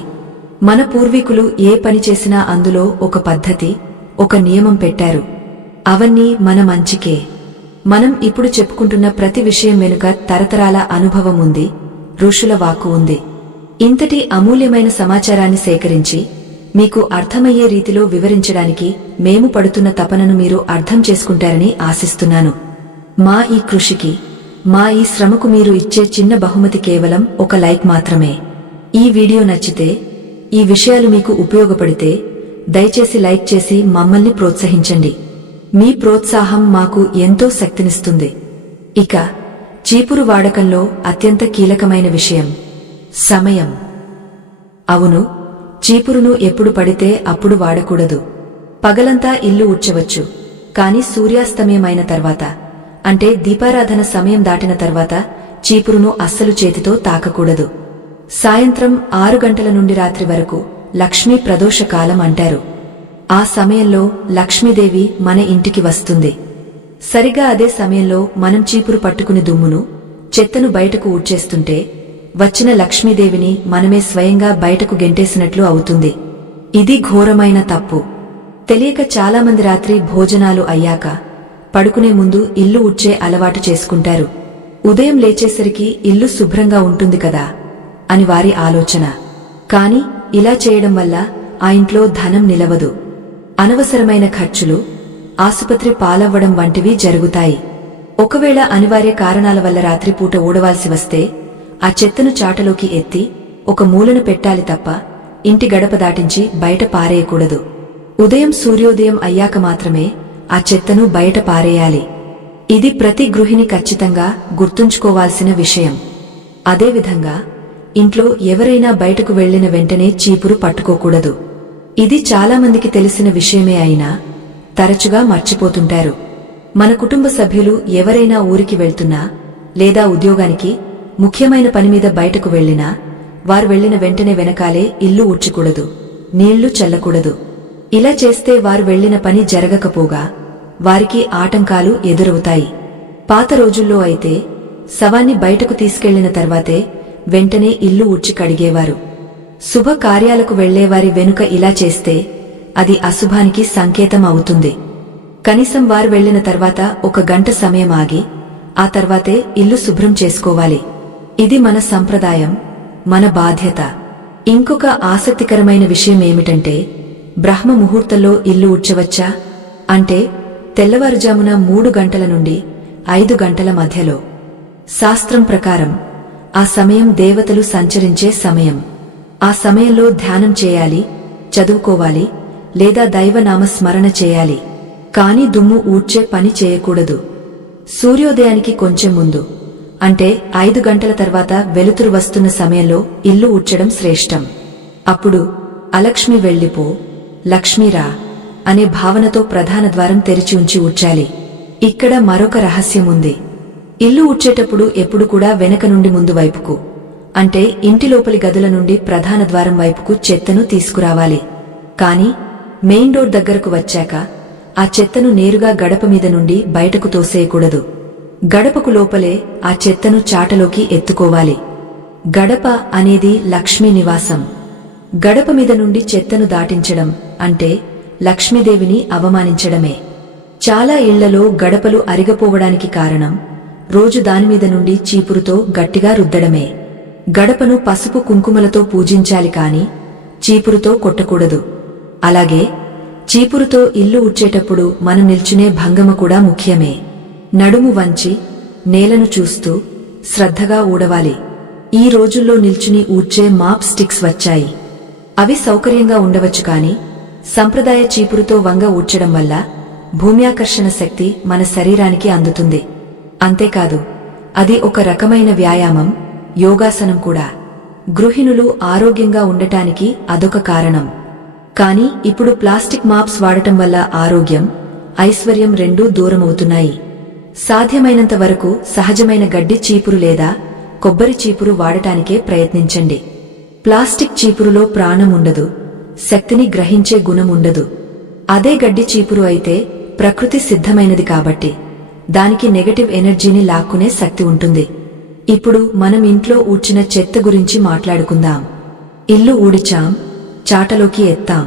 మన పూర్వీకులు ఏ పని చేసినా అందులో ఒక పద్ధతి, ఒక నియమం పెట్టారు. అవన్నీ మన మంచికే. మనం ఇప్పుడు చెప్పుకుంటున్న ప్రతి విషయం వెనుక తరతరాల అనుభవం ఉంది, ఋషుల వాక్కు ఉంది. ఇంతటి అమూల్యమైన సమాచారాన్ని సేకరించి మీకు అర్థమయ్యే రీతిలో వివరించడానికి మేము పడుతున్న తపనను మీరు అర్థం చేసుకుంటారని ఆశిస్తున్నాను. మా ఈ కృషికి, మా ఈ శ్రమకు మీరు ఇచ్చే చిన్న బహుమతి కేవలం ఒక లైక్ మాత్రమే. ఈ వీడియో నచ్చితే, ఈ విషయాలు మీకు ఉపయోగపడితే దయచేసి లైక్ చేసి మమ్మల్ని ప్రోత్సహించండి. మీ ప్రోత్సాహం మాకు ఎంతో శక్తినిస్తుంది. ఇక చీపురు వాడకంలో అత్యంత కీలకమైన విషయం సమయం. అవును, చీపురును ఎప్పుడు పడితే అప్పుడు వాడకూడదు. పగలంతా ఇల్లు ఊడ్చవచ్చు, కాని సూర్యాస్తమయమైన తర్వాత, అంటే దీపారాధన సమయం దాటిన తర్వాత చీపురును అస్సలు చేతితో తాకకూడదు. సాయంత్రం 6 గంటల నుండి రాత్రి వరకు లక్ష్మీ ప్రదోష కాలం అంటారు. ఆ సమయంలో లక్ష్మీదేవి మన ఇంటికి వస్తుంది. సరిగా అదే సమయంలో మనం చీపురు పట్టుకుని దుమ్మును, చెత్తను బయటకు ఊడ్చేస్తుంటే వచ్చిన లక్ష్మీదేవిని మనమే స్వయంగా బయటకు గెంటేసినట్లు అవుతుంది. ఇది ఘోరమైన తప్పు. తెలియక చాలామంది రాత్రి భోజనాలు అయ్యాక పడుకునే ముందు ఇల్లు ఊడ్చే అలవాటు చేసుకుంటారు. ఉదయం లేచేసరికి ఇల్లు శుభ్రంగా ఉంటుంది కదా అని వారి ఆలోచన. కాని ఇలా చేయడం వల్ల ఆ ఇంట్లో ధనం నిలవదు. అనవసరమైన ఖర్చులు, ఆసుపత్రి పాలవ్వడం వంటివి జరుగుతాయి. ఒకవేళ అనివార్య కారణాల వల్ల రాత్రిపూట ఊడవాల్సి వస్తే ఆ చెత్తను చాటలోకి ఎత్తి ఒక మూలను పెట్టాలి తప్ప ఇంటి గడప దాటించి బయట పారేయకూడదు. ఉదయం సూర్యోదయం అయ్యాక మాత్రమే ఆ చెత్తను బయట పారేయాలి. ఇది ప్రతి గృహిణి ఖచ్చితంగా గుర్తుంచుకోవాల్సిన విషయం. అదేవిధంగా ఇంట్లో ఎవరైనా బయటకు వెళ్లిన వెంటనే చీపురు పట్టుకోకూడదు. ఇది చాలామందికి తెలిసిన విషయమే అయినా తరచుగా మర్చిపోతుంటారు. మన కుటుంబ సభ్యులు ఎవరైనా ఊరికి వెళ్తున్నా లేదా ఉద్యోగానికి, ముఖ్యమైన పనిమీద బయటకు వెళ్లినా వారు వెళ్లిన వెంటనే వెనకాలే ఇల్లు ఊడ్చకూడదు, నీళ్లు చల్లకూడదు. ఇలా చేస్తే వారు వెళ్లిన పని జరగకపోగా వారికి ఆటంకాలు ఎదురవుతాయి. పాత రోజుల్లో అయితే శవాన్ని బయటకు తీసుకెళ్లిన తర్వాతే వెంటనే ఇల్లు ఊడ్చి కడిగేవారు. శుభ కార్యాలకు వెళ్లేవారి వెనుక ఇలా చేస్తే అది అశుభానికి సంకేతం అవుతుంది. కనీసం వారు వెళ్లిన తర్వాత 1 గంట సమయం ఆగి ఆ తర్వాతే ఇల్లు శుభ్రం చేసుకోవాలి. ఇది మన సంప్రదాయం, మన బాధ్యత. ఇంకొక ఆసక్తికరమైన విషయం ఏమిటంటే, బ్రహ్మ ముహూర్తంలో ఇల్లు ఊడ్చవచ్చా అంటే తెల్లవారుజామున 3 గంటల నుండి 5 గంటల మధ్యలో. శాస్త్రం ప్రకారం ఆ సమయం దేవతలు సంచరించే సమయం. ఆ సమయంలో ధ్యానం చేయాలి, చదువుకోవాలి లేదా దైవనామ స్మరణ చేయాలి. కాని దుమ్ము ఊడ్చే పని చేయకూడదు. సూర్యోదయానికి కొంచెం ముందు అంటే 5 గంటల తర్వాత వెలుతురు వస్తున్న సమయంలో ఇల్లు ఊడ్చడం శ్రేష్టం. అప్పుడు అలక్ష్మి వెళ్ళిపో, లక్ష్మీరా అనే భావనతో ప్రధాన ద్వారం తెరిచి ఉంచి ఊడ్చాలి. ఇక్కడ మరొక రహస్యం ఉంది. ఇల్లు ఊడ్చేటప్పుడు ఎప్పుడు కూడా వెనక నుండి ముందు వైపుకు అంటే ఇంటి లోపలి గదుల నుండి ప్రధాన ద్వారం వైపుకు చెత్తను తీసుకురావాలి. కాని మెయిన్ డోర్ దగ్గరకు వచ్చాక ఆ చెత్తను నేరుగా గడప మీద నుండి బయటకు తోసేయకూడదు. గడపకు లోపలే ఆ చెత్తను చాటలోకి ఎత్తుకోవాలి. గడప అనేది లక్ష్మీ నివాసం. గడప మీద నుండి చెత్తను దాటించడం అంటే లక్ష్మీదేవిని అవమానించడమే. చాలా ఇళ్లలో గడపలు అరిగపోవడానికి కారణం రోజు దానిమీద నుండి చీపురుతో గట్టిగా రుద్దడమే. గడపను పసుపు కుంకుమలతో పూజించాలి కాని చీపురుతో కొట్టకూడదు. అలాగే చీపురుతో ఇల్లు ఊడ్చేటప్పుడు మనం నిల్చునే భంగమ కూడా ముఖ్యమే. నడుము వంచి నేలను చూస్తూ శ్రద్ధగా ఊడవాలి. ఈ రోజుల్లో నిల్చుని ఊడ్చే మాప్ స్టిక్స్ వచ్చాయి. అవి సౌకర్యంగా ఉండవచ్చు కాని సంప్రదాయ చీపురుతో వంగ ఊడ్చడం వల్ల భూమ్యాకర్షణ శక్తి మన శరీరానికి అందుతుంది. అంతేకాదు అది ఒక రకమైన వ్యాయామం, యోగాసనం కూడా. గృహిణులు ఆరోగ్యంగా ఉండటానికి అదొక కారణం. కాని ఇప్పుడు ప్లాస్టిక్ మాప్స్ వాడటం వల్ల ఆరోగ్యం, ఐశ్వర్యం రెండూ దూరమవుతున్నాయి. సాధ్యమైనంత వరకు సహజమైన గడ్డి చీపురు లేదా కొబ్బరి చీపురు వాడటానికే ప్రయత్నించండి. ప్లాస్టిక్ చీపురులో ప్రాణం ఉండదు, శక్తిని గ్రహించే గుణం ఉండదు. అదే గడ్డి చీపురు అయితే ప్రకృతి సిద్ధమైనది కాబట్టి దానికి నెగటివ్ ఎనర్జీని లాక్కునే శక్తి ఉంటుంది. ఇప్పుడు మనం ఇంట్లో ఊడ్చిన చెత్త గురించి మాట్లాడుకుందాం. ఇల్లు ఊడిచాం, చాటలోకి ఎత్తాం.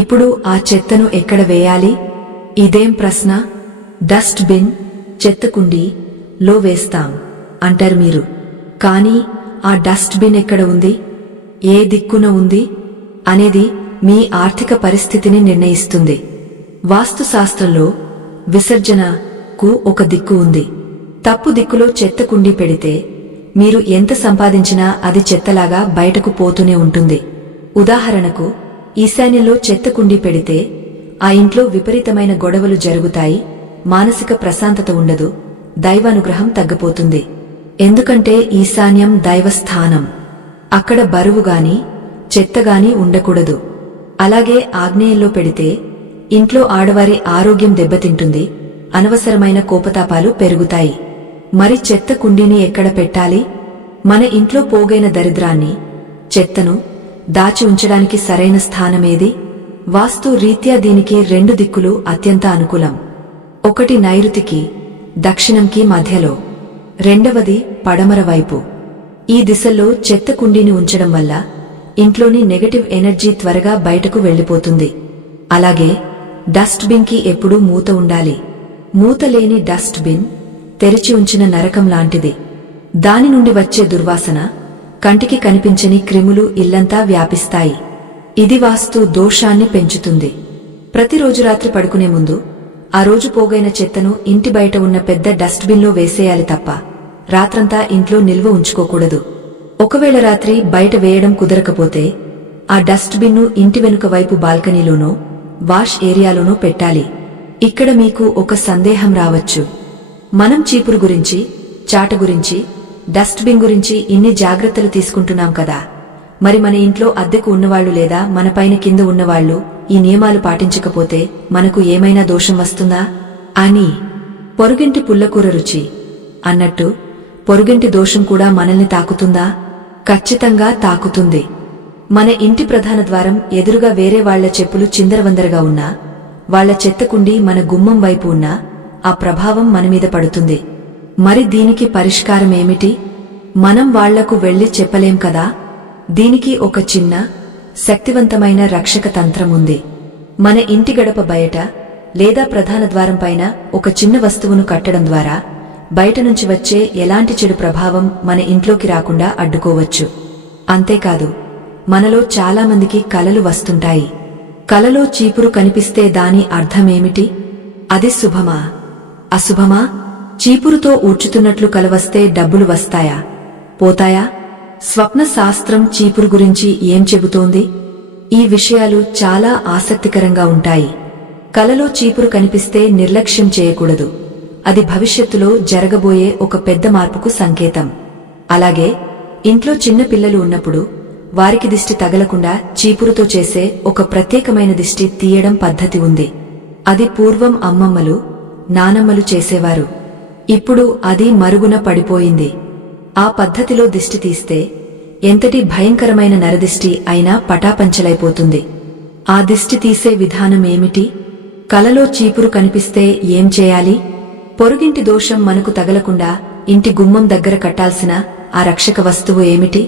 ఇప్పుడు ఆ చెత్తను ఎక్కడ వేయాలి? ఇదేం ప్రశ్న? డస్ట్ బిన్, చెత్త కుండీ లో వేస్తాం అంటారు మీరు. కానీ ఆ డస్ట్ బిన్ ఎక్కడ ఉంది, ఏ దిక్కున ఉంది అనేది మీ ఆర్థిక పరిస్థితిని నిర్ణయిస్తుంది. వాస్తుశాస్త్రంలో విసర్జనకు ఒక దిక్కు ఉంది. తప్పు దిక్కులో చెత్త కుండీ పెడితే మీరు ఎంత సంపాదించినా అది చెత్తలాగా బయటకు పోతూనే ఉంటుంది. ఉదాహరణకు ఈశాన్యంలో చెత్త కుండీ పెడితే ఆ ఇంట్లో విపరీతమైన గొడవలు జరుగుతాయి, మానసిక ప్రశాంతత ఉండదు, దైవానుగ్రహం తగ్గిపోతుంది. ఎందుకంటే ఈశాన్యం దైవస్థానం. అక్కడ బరువుగాని చెత్తగాని ఉండకూడదు. అలాగే ఆగ్నేయంలో పెడితే ఇంట్లో ఆడవారి ఆరోగ్యం దెబ్బతింటుంది, అనవసరమైన కోపతాపాలు పెరుగుతాయి. మరి చెత్త కుండీని ఎక్కడ పెట్టాలి? మన ఇంట్లో పోగైన దరిద్రాన్ని, చెత్తను దాచి ఉంచడానికి సరైన స్థానమేది? వాస్తు రీత్యా దీనికి 2 దిక్కులు అత్యంత అనుకూలం. ఒకటి నైరుతికి, దక్షిణంకి మధ్యలో, రెండవది పడమర వైపు. ఈ దిశల్లో చెత్త కుండీని ఉంచడం వల్ల ఇంట్లోని నెగటివ్ ఎనర్జీ త్వరగా బయటకు వెళ్లిపోతుంది. అలాగే డస్ట్ బిన్ కి ఎప్పుడూ మూత ఉండాలి. మూత లేని డస్ట్ బిన్ తెరిచి ఉంచిన నరకం లాంటిది. దాని నుండి వచ్చే దుర్వాసన, కంటికి కనిపించని క్రిములు ఇల్లంతా వ్యాపిస్తాయి. ఇది వాస్తు దోషాన్ని పెంచుతుంది. ప్రతిరోజు రాత్రి పడుకునే ముందు ఆ రోజు పోగైన చెత్తను ఇంటి బయట ఉన్న పెద్ద డస్ట్ బిన్లో వేసేయాలి తప్ప రాత్రంతా ఇంట్లో నిల్వ ఉంచుకోకూడదు. ఒకవేళ రాత్రి బయట వేయడం కుదరకపోతే ఆ డస్ట్ బిన్ను ఇంటి వెనుక వైపు బాల్కనీలోనో వాష్ ఏరియాలోనో పెట్టాలి. ఇక్కడ మీకు ఒక సందేహం రావచ్చు. మనం చీపురు గురించి, చాట గురించి, డస్ట్ బిన్ గురించి ఇన్ని జాగ్రత్తలు తీసుకుంటున్నాం కదా, మరి మన ఇంట్లో అద్దెకు ఉన్నవాళ్లు లేదా మన పైన కింద ఉన్నవాళ్లు ఈ నియమాలు పాటించకపోతే మనకు ఏమైనా దోషం వస్తుందా అని. పొరుగింటి పుల్లకూర రుచి అన్నట్టు పొరుగింటి దోషం కూడా మనల్ని తాకుతుందా? ఖచ్చితంగా తాకుతుంది. మన ఇంటి ప్రధాన ద్వారం ఎదురుగా వేరే వాళ్ల చెప్పులు చిందరవందరగా ఉన్నా, వాళ్ల చెత్తకుండి మన గుమ్మం వైపు ఉన్నా ఆ ప్రభావం మనమీద పడుతుంది. మరి దీనికి పరిష్కారమేమిటి? మనం వాళ్లకు వెళ్లి చెప్పలేం కదా. దీనికి ఒక చిన్న శక్తివంతమైన రక్షక తంత్రం ఉంది. మన ఇంటి గడప బయట లేదా ప్రధాన ద్వారం పైన ఒక చిన్న వస్తువును కట్టడం ద్వారా బయట నుంచి వచ్చే ఎలాంటి చెడు ప్రభావం మన ఇంట్లోకి రాకుండా అడ్డుకోవచ్చు. అంతేకాదు, మనలో చాలామందికి కలలు వస్తుంటాయి. కలలో చీపురు కనిపిస్తే దాని అర్థమేమిటి? అది శుభమా అశుభమా? చీపురుతో ఊడ్చుతున్నట్లు కలవస్తే డబ్బులు వస్తాయా పోతాయా? స్వప్న శాస్త్రం చీపురు గురించి ఏం చెబుతోంది? ఈ విషయాలు చాలా ఆసక్తికరంగా ఉంటాయి. కలలో చీపురు కనిపిస్తే నిర్లక్ష్యం చేయకూడదు. అది భవిష్యత్తులో జరగబోయే ఒక పెద్ద మార్పుకు సంకేతం. అలాగే ఇంట్లో చిన్న పిల్లలు ఉన్నప్పుడు వారికి దిష్టి తగలకుండా చీపురుతో చేసే ఒక ప్రత్యేకమైన దిష్టి తీయడం పద్ధతి ఉంది. అది పూర్వం అమ్మమ్మలు, నానమ్మలు చేసేవారు. ఇప్పుడు అది మరుగున పడిపోయింది. ఆ పద్ధతిలో దిష్టి తీస్తే ఎంతటి భయంకరమైన నరదిష్టి అయినా పటాపంచలైపోతుంది. ఆ దిష్టి తీసే విధానం ఏమిటి? కలలో చీపురు కనిపిస్తే ఏం చేయాలి? పొరుగింటి దోషం మనకు తగలకుండా ఇంటి గుమ్మం దగ్గర కట్టాల్సిన ఆ రక్షక వస్తువు ఏమిటి?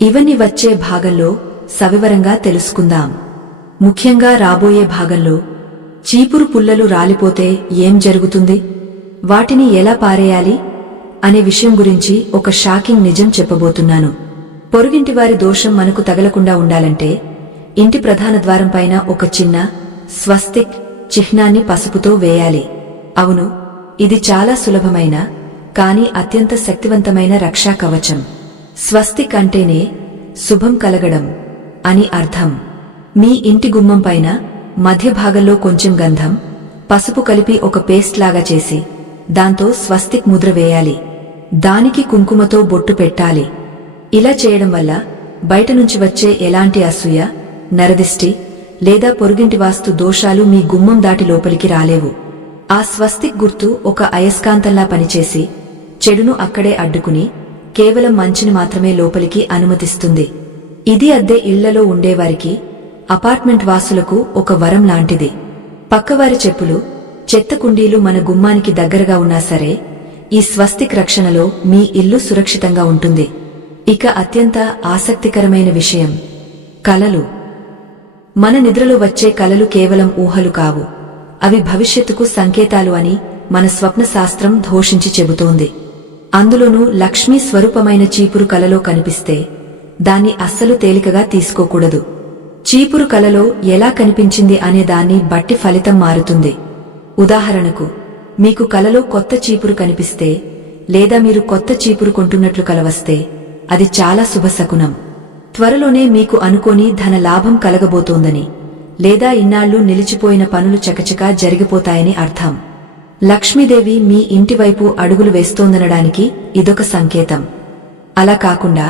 ఇవన్నీ వచ్చే భాగంలో సవివరంగా తెలుసుకుందాం. ముఖ్యంగా రాబోయే భాగంలో చీపురు పుల్లలు రాలిపోతే ఏం జరుగుతుంది, వాటిని ఎలా పారేయాలి అనే విషయం గురించి ఒక షాకింగ్ నిజం చెప్పబోతున్నాను. పొరుగింటివారి దోషం మనకు తగలకుండా ఉండాలంటే ఇంటి ప్రధాన ద్వారం పైన ఒక చిన్న స్వస్తిక్ చిహ్నాన్ని పసుపుతో వేయాలి. అవును, ఇది చాలా సులభమైన కానీ అత్యంత శక్తివంతమైన రక్షా కవచం. స్వస్తిక్ అంటేనే శుభం కలగడం అని అర్థం. మీ ఇంటి గుమ్మం పైన మధ్య భాగంలో కొంచెం గంధం, పసుపు కలిపి ఒక పేస్ట్ లాగా చేసి దాంతో స్వస్తిక్ ముద్ర వేయాలి. దానికి కుంకుమతో బొట్టు పెట్టాలి. ఇలా చేయడం వల్ల బయట నుంచి వచ్చే ఎలాంటి అసూయ, నరదిష్టి లేదా పొరుగింటి వాస్తు దోషాలు మీ గుమ్మం దాటి లోపలికి రాలేవు. ఆ స్వస్తిక్ గుర్తు ఒక అయస్కాంతంలా పనిచేసి చెడును అక్కడే అడ్డుకుని కేవలం మంచిని మాత్రమే లోపలికి అనుమతిస్తుంది. ఇది అద్దె ఇళ్లలో ఉండేవారికి, అపార్ట్మెంట్ వాసులకు ఒక వరం లాంటిది. పక్కవారి చెప్పులు, చెత్త కుండీలు మన గుమ్మానికి దగ్గరగా ఉన్నా సరే ఈ స్వస్తిక్ రక్షణలో మీ ఇల్లు సురక్షితంగా ఉంటుంది. ఇక అత్యంత ఆసక్తికరమైన విషయం కలలు. మన నిద్రలో వచ్చే కలలు కేవలం ఊహలు కావు, అవి భవిష్యత్తుకు సంకేతాలు అని మన స్వప్న శాస్త్రం ఘోషించి చెబుతోంది. అందులోనూ లక్ష్మీ స్వరూపమైన చీపురు కలలో కనిపిస్తే దాన్ని అస్సలు తేలికగా తీసుకోకూడదు. చీపురు కలలో ఎలా కనిపించింది అనే దాన్ని బట్టి ఫలితం మారుతుంది. ఉదాహరణకు, మీకు కలలో కొత్త చీపురు కనిపిస్తే లేదా మీరు కొత్త చీపురు కొంటున్నట్లు కలవస్తే అది చాలా శుభశకునం. త్వరలోనే మీకు అనుకోని ధన లాభం కలగబోతోందని లేదా ఇన్నాళ్లు నిలిచిపోయిన పనులు చకచకా జరిగిపోతాయని అర్థం. లక్ష్మీదేవి మీ ఇంటివైపు అడుగులు వేస్తోందనడానికి ఇదొక సంకేతం. అలా కాకుండా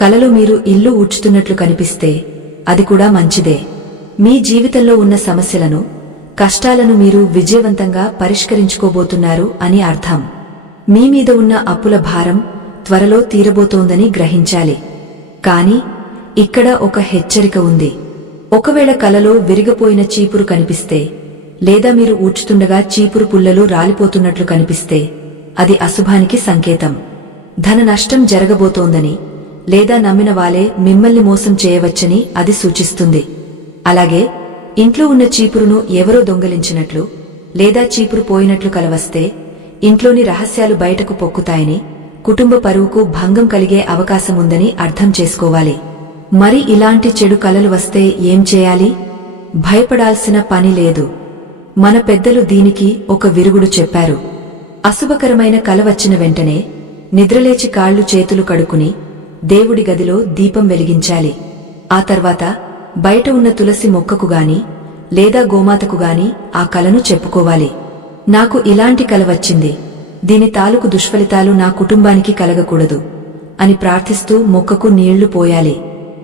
కలలో మీరు ఇల్లు ఊడ్చుతున్నట్లు కనిపిస్తే అది కూడా మంచిదే. మీ జీవితంలో ఉన్న సమస్యలను, కష్టాలను మీరు విజయవంతంగా పరిష్కరించుకోబోతున్నారు అని అర్థం. మీ మీద ఉన్న అప్పుల భారం త్వరలో తీరబోతోందని గ్రహించాలి. కాని ఇక్కడ ఒక హెచ్చరిక ఉంది. ఒకవేళ కలలో విరిగిపోయిన చీపురు కనిపిస్తే లేదా మీరు ఊడ్చుతుండగా చీపురు పుల్లలు రాలిపోతున్నట్లు కనిపిస్తే అది అశుభానికి సంకేతం. ధన నష్టం జరగబోతోందని లేదా నమ్మిన వాళ్లే మిమ్మల్ని మోసం చేయవచ్చని అది సూచిస్తుంది. అలాగే ఇంట్లో ఉన్న చీపురును ఎవరో దొంగలించినట్లు లేదా చీపురు పోయినట్లు కలవస్తే ఇంట్లోని రహస్యాలు బయటకు పొక్కుతాయని, కుటుంబ పరువుకు భంగం కలిగే అవకాశముందని అర్థం చేసుకోవాలి. మరి ఇలాంటి చెడు కలలు వస్తే ఏం చేయాలి? భయపడాల్సిన పని లేదు. మన పెద్దలు దీనికి ఒక విరుగుడు చెప్పారు. అశుభకరమైన కల వచ్చిన వెంటనే నిద్రలేచి కాళ్లు చేతులు కడుక్కుని దేవుడి గదిలో దీపం వెలిగించాలి. ఆ తర్వాత బయట ఉన్న తులసి మొక్కకు గాని లేదా గోమాతకు గాని ఆ కలను చెప్పుకోవాలి. నాకు ఇలాంటి కల వచ్చింది, దీని తాలూకు దుష్ఫలితాలు నా కుటుంబానికి కలగకూడదు అని ప్రార్థిస్తూ మొక్కకు నీళ్లు పోయాలి.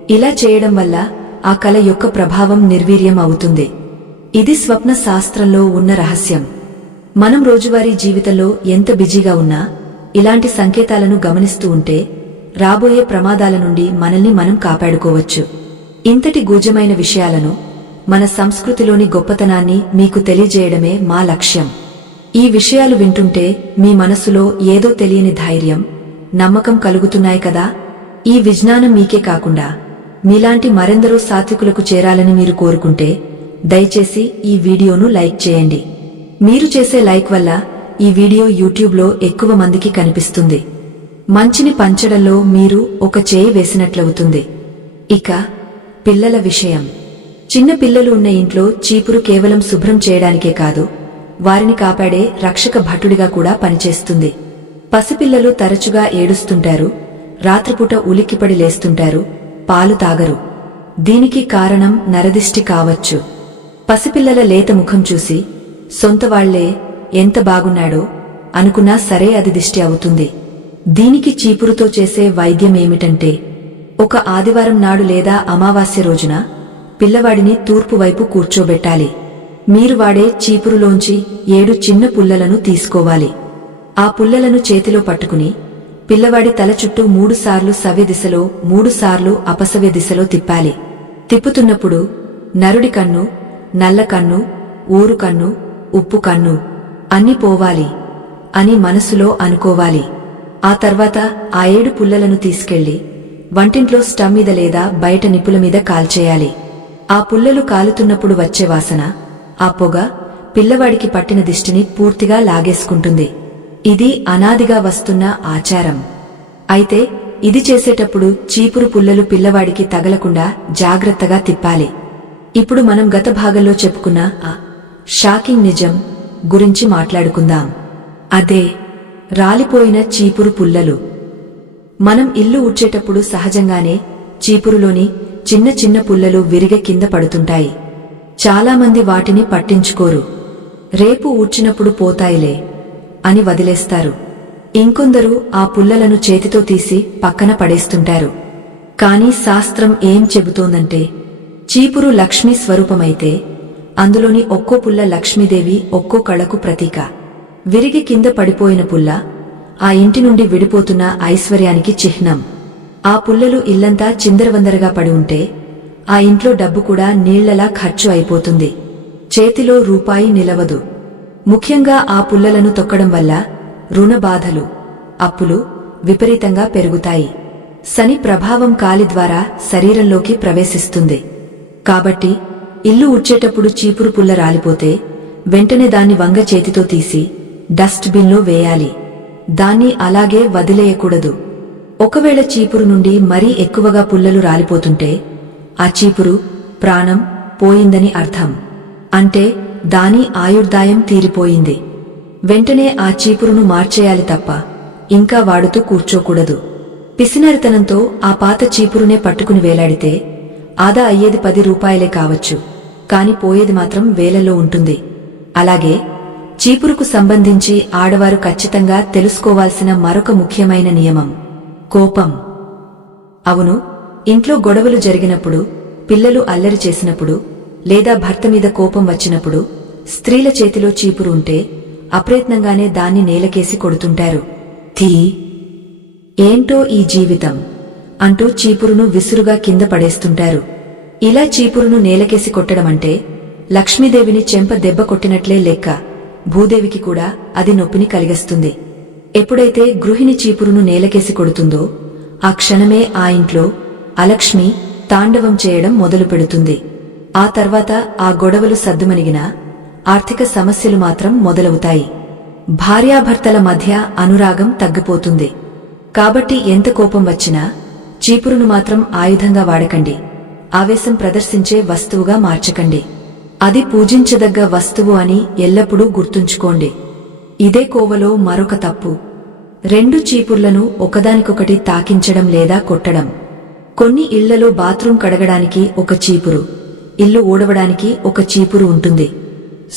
ఇలా చేయడం వల్ల ఆ కల యొక్క ప్రభావం నిర్వీర్యం అవుతుంది. ఇది స్వప్న శాస్త్రంలో ఉన్న రహస్యం. మనం రోజువారీ జీవితంలో ఎంత బిజీగా ఉన్నా ఇలాంటి సంకేతాలను గమనిస్తూ ఉంటే రాబోయే ప్రమాదాల నుండి మనల్ని మనం కాపాడుకోవచ్చు. ఇంతటి గూజమైన విషయాలను, మన సంస్కృతిలోని గొప్పతనాన్ని మీకు తెలియజేయడమే మా లక్ష్యం. ఈ విషయాలు వింటుంటే మీ మనసులో ఏదో తెలియని ధైర్యం, నమ్మకం కలుగుతున్నాయి కదా. ఈ విజ్ఞానం మీకే కాకుండా మీలాంటి మరెందరో సాత్వికులకు చేరాలని మీరు కోరుకుంటే దయచేసి ఈ వీడియోను లైక్ చేయండి. మీరు చేసే లైక్ వల్ల ఈ వీడియో యూట్యూబ్లో ఎక్కువ మందికి కనిపిస్తుంది. మంచిని పంచడంలో మీరు ఒక చేయి వేసినట్లవుతుంది. ఇక పిల్లల విషయం. చిన్న పిల్లలు ఉన్న ఇంట్లో చీపురు కేవలం శుభ్రం చేయడానికే కాదు, వారిని కాపాడే రక్షక భటుడిగా కూడా పనిచేస్తుంది. పసిపిల్లలు తరచుగా ఏడుస్తుంటారు, రాత్రిపూట ఉలిక్కిపడి లేస్తుంటారు, పాలు తాగరు. దీనికి కారణం నరదిష్టి కావచ్చు. పసిపిల్లల లేత ముఖం చూసి సొంతవాళ్లే ఎంత బాగున్నాడో అనుకున్నా సరే అది దిష్టి అవుతుంది. దీనికి చీపురుతో చేసే వైద్యమేమిటంటే, ఒక ఆదివారం నాడు లేదా అమావాస్య రోజున పిల్లవాడిని తూర్పు వైపు కూర్చోబెట్టాలి. మీరు వాడే చీపురులోంచి 7 చిన్న పుల్లలను తీసుకోవాలి. ఆ పుల్లలను చేతిలో పట్టుకుని పిల్లవాడి తల చుట్టూ 3 సార్లు సవ్య దిశలో 3 సార్లు అపసవ్య దిశలో తిప్పాలి. తిప్పుతున్నప్పుడు నరుడి కన్ను, నల్ల కన్ను, ఊరు కన్ను, ఉప్పు కన్ను అన్ని పోవాలి అని మనసులో అనుకోవాలి. ఆ తర్వాత ఆ 7 పుల్లలను తీసుకెళ్లి వంటింట్లో స్టవ్ మీద లేదా బయట నిప్పుల మీద కాల్చేయాలి. ఆ పుల్లలు కాలుతున్నప్పుడు వచ్చే వాసన, ఆ పొగ పిల్లవాడికి పట్టిన దిష్టిని పూర్తిగా లాగేసుకుంటుంది. ఇది అనాదిగా వస్తున్న ఆచారం. అయితే ఇది చేసేటప్పుడు చీపురు పుల్లలు పిల్లవాడికి తగలకుండా జాగ్రత్తగా తిప్పాలి. ఇప్పుడు మనం గత భాగంలో చెప్పుకున్న ఆ షాకింగ్ నిజం గురించి మాట్లాడుకుందాం. అదే రాలిపోయిన చీపురు పుల్లలు. మనం ఇల్లు ఊడ్చేటప్పుడు సహజంగానే చీపురులోని చిన్న చిన్న పుల్లలు విరిగె కింద పడుతుంటాయి. చాలామంది వాటిని పట్టించుకోరు. రేపు ఊడ్చినప్పుడు పోతాయిలే అని వదిలేస్తారు. ఇంకొందరు ఆ పుల్లలను చేతితో తీసి పక్కన పడేస్తుంటారు. కాని శాస్త్రం ఏం చెబుతోందంటే, చీపురు లక్ష్మీ స్వరూపమైతే అందులోని ఒక్కో పుల్ల లక్ష్మీదేవి ఒక్కో కళకు ప్రతీక. విరిగి కింద పడిపోయిన పుల్ల ఆ ఇంటి నుండి విడిపోతున్న ఐశ్వర్యానికి చిహ్నం. ఆ పుల్లలు ఇల్లంతా చిందరవందరగా పడి ఉంటే ఆ ఇంట్లో డబ్బు కూడా నీళ్లలా ఖర్చు అయిపోతుంది. చేతిలో రూపాయి నిలవదు. ముఖ్యంగా ఆ పుల్లలను తొక్కడం వల్ల రుణ బాధలు, అప్పులు విపరీతంగా పెరుగుతాయి. శని ప్రభావం కాలి ద్వారా శరీరంలోకి ప్రవేశిస్తుంది. కాబట్టి ఇల్లు ఊడ్చేటప్పుడు చీపురు పుల్ల రాలిపోతే వెంటనే దాన్ని వంగ చేతితో తీసి డస్ట్ బిన్లో వేయాలి. దాన్ని అలాగే వదిలేయకూడదు. ఒకవేళ చీపురు నుండి మరీ ఎక్కువగా పుల్లలు రాలిపోతుంటే ఆ చీపురు ప్రాణం పోయిందని అర్థం. అంటే దాని ఆయుర్దాయం తీరిపోయింది. వెంటనే ఆ చీపురును మార్చేయాలి తప్ప ఇంకా వాడుతూ కూర్చోకూడదు. పిసినరితనంతో ఆ పాత చీపురునే పట్టుకుని వేలాడితే ఆదా అయ్యేది 10 రూపాయలే కావచ్చు, కాని పోయేది మాత్రం వేలల్లో ఉంటుంది. అలాగే చీపురుకు సంబంధించి ఆడవారు ఖచ్చితంగా తెలుసుకోవాల్సిన మరొక ముఖ్యమైన నియమం కోపం. అవును, ఇంట్లో గొడవలు జరిగినప్పుడు, పిల్లలు అల్లరి చేసినప్పుడు, లేదా భర్త మీద కోపం వచ్చినప్పుడు స్త్రీల చేతిలో చీపురు ఉంటే అప్రయత్నంగానే దాన్ని నేలకేసి కొడుతుంటారు. థీ, ఏంటో ఈ జీవితం అంటూ చీపురును విసురుగా కింద పడేస్తుంటారు. ఇలా చీపురును నేలకేసి కొట్టడమంటే లక్ష్మీదేవిని చెంప దెబ్బ కొట్టినట్లే లెక్క. భూదేవికి కూడా అది నొప్పిని కలిగిస్తుంది. ఎప్పుడైతే గృహిణి చీపురును నేలకేసి కొడుతుందో ఆ క్షణమే ఆ ఇంట్లో అలక్ష్మి తాండవం చేయడం మొదలు పెడుతుంది. ఆ తర్వాత ఆ గొడవలు సద్దుమణిగినా ఆర్థిక సమస్యలు మాత్రం మొదలవుతాయి. భార్యాభర్తల మధ్య అనురాగం తగ్గిపోతుంది. కాబట్టి ఎంత కోపం వచ్చినా చీపురును మాత్రం ఆయుధంగా వాడకండి. ఆవేశం ప్రదర్శించే వస్తువుగా మార్చకండి. అది పూజించదగ్గ వస్తువు అని ఎల్లప్పుడూ గుర్తుంచుకోండి. ఇదే కోవలో మరొక తప్పు, 2 చీపుర్లను ఒకదానికొకటి తాకించడం లేదా కొట్టడం. కొన్ని ఇళ్లలో బాత్రూం కడగడానికి ఒక చీపురు, ఇల్లు ఊడవడానికి ఒక చీపురు ఉంటుంది.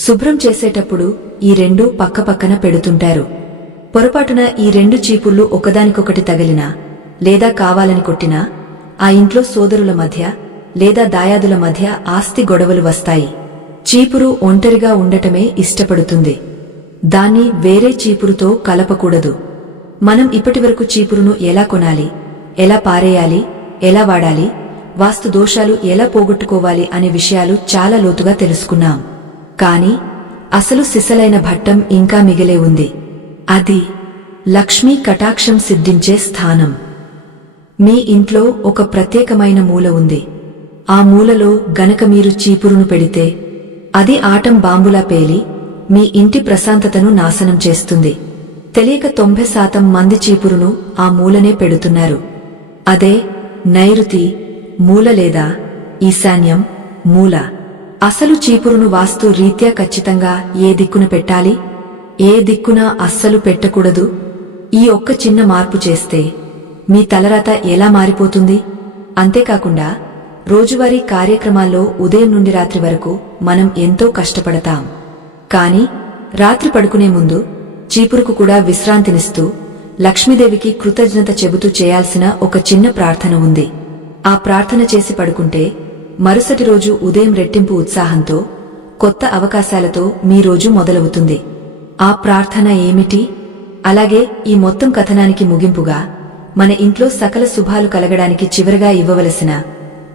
శుభ్రం చేసేటప్పుడు ఈ 2 పక్కపక్కన పెడుతుంటారు. పొరపాటున ఈ 2 చీపుర్లు ఒకదానికొకటి తగిలినా లేదా కావాలని కొట్టినా ఆ ఇంట్లో సోదరుల మధ్య లేదా దాయాదుల మధ్య ఆస్తి గొడవలు వస్తాయి. చీపురు ఒంటరిగా ఉండటమే ఇష్టపడుతుంది. దాన్ని వేరే చీపురుతో కలపకూడదు. మనం ఇప్పటివరకు చీపురును ఎలా కొనాలి, ఎలా పారేయాలి, ఎలా వాడాలి, వాస్తు దోషాలు ఎలా పోగొట్టుకోవాలి అనే విషయాలు చాలా లోతుగా తెలుసుకున్నాం. కాని అసలు సిసలైన భట్టం ఇంకా మిగిలే ఉంది. అది లక్ష్మీ కటాక్షం సిద్ధించే స్థానం. మీ ఇంట్లో ఒక ప్రత్యేకమైన మూల ఉంది. ఆ మూలలో గనక మీరు చీపురును పెడితే అది ఆటం బాంబులా పేలి మీ ఇంటి ప్రశాంతతను నాశనం చేస్తుంది. తెలియక 90% మంది చీపురును ఆ మూలనే పెడుతున్నారు. అదే నైరుతి మూల లేదా ఈశాన్యం మూల. అసలు చీపురును వాస్తు రీత్యా ఖచ్చితంగా ఏ దిక్కున పెట్టాలి, ఏ దిక్కున అస్సలు పెట్టకూడదు, ఈ ఒక్క చిన్న మార్పు చేస్తే మీ తలరాత ఎలా మారిపోతుంది. అంతేకాకుండా రోజువారీ కార్యక్రమాల్లో ఉదయం నుండి రాత్రి వరకు మనం ఎంతో కష్టపడతాం. కాని రాత్రి పడుకునే ముందు చీపురుకు కూడా విశ్రాంతినిస్తూ లక్ష్మీదేవికి కృతజ్ఞత చెబుతూ చేయాల్సిన ఒక చిన్న ప్రార్థన ఉంది. ఆ ప్రార్థన చేసి పడుకుంటే మరుసటి రోజు ఉదయం రెట్టింపు ఉత్సాహంతో, కొత్త అవకాశాలతో మీ రోజు మొదలవుతుంది. ఆ ప్రార్థన ఏమిటి? అలాగే ఈ మొత్తం కథనానికి ముగింపుగా మన ఇంట్లో సకల శుభాలు కలగడానికి చివరగా ఇవ్వవలసిన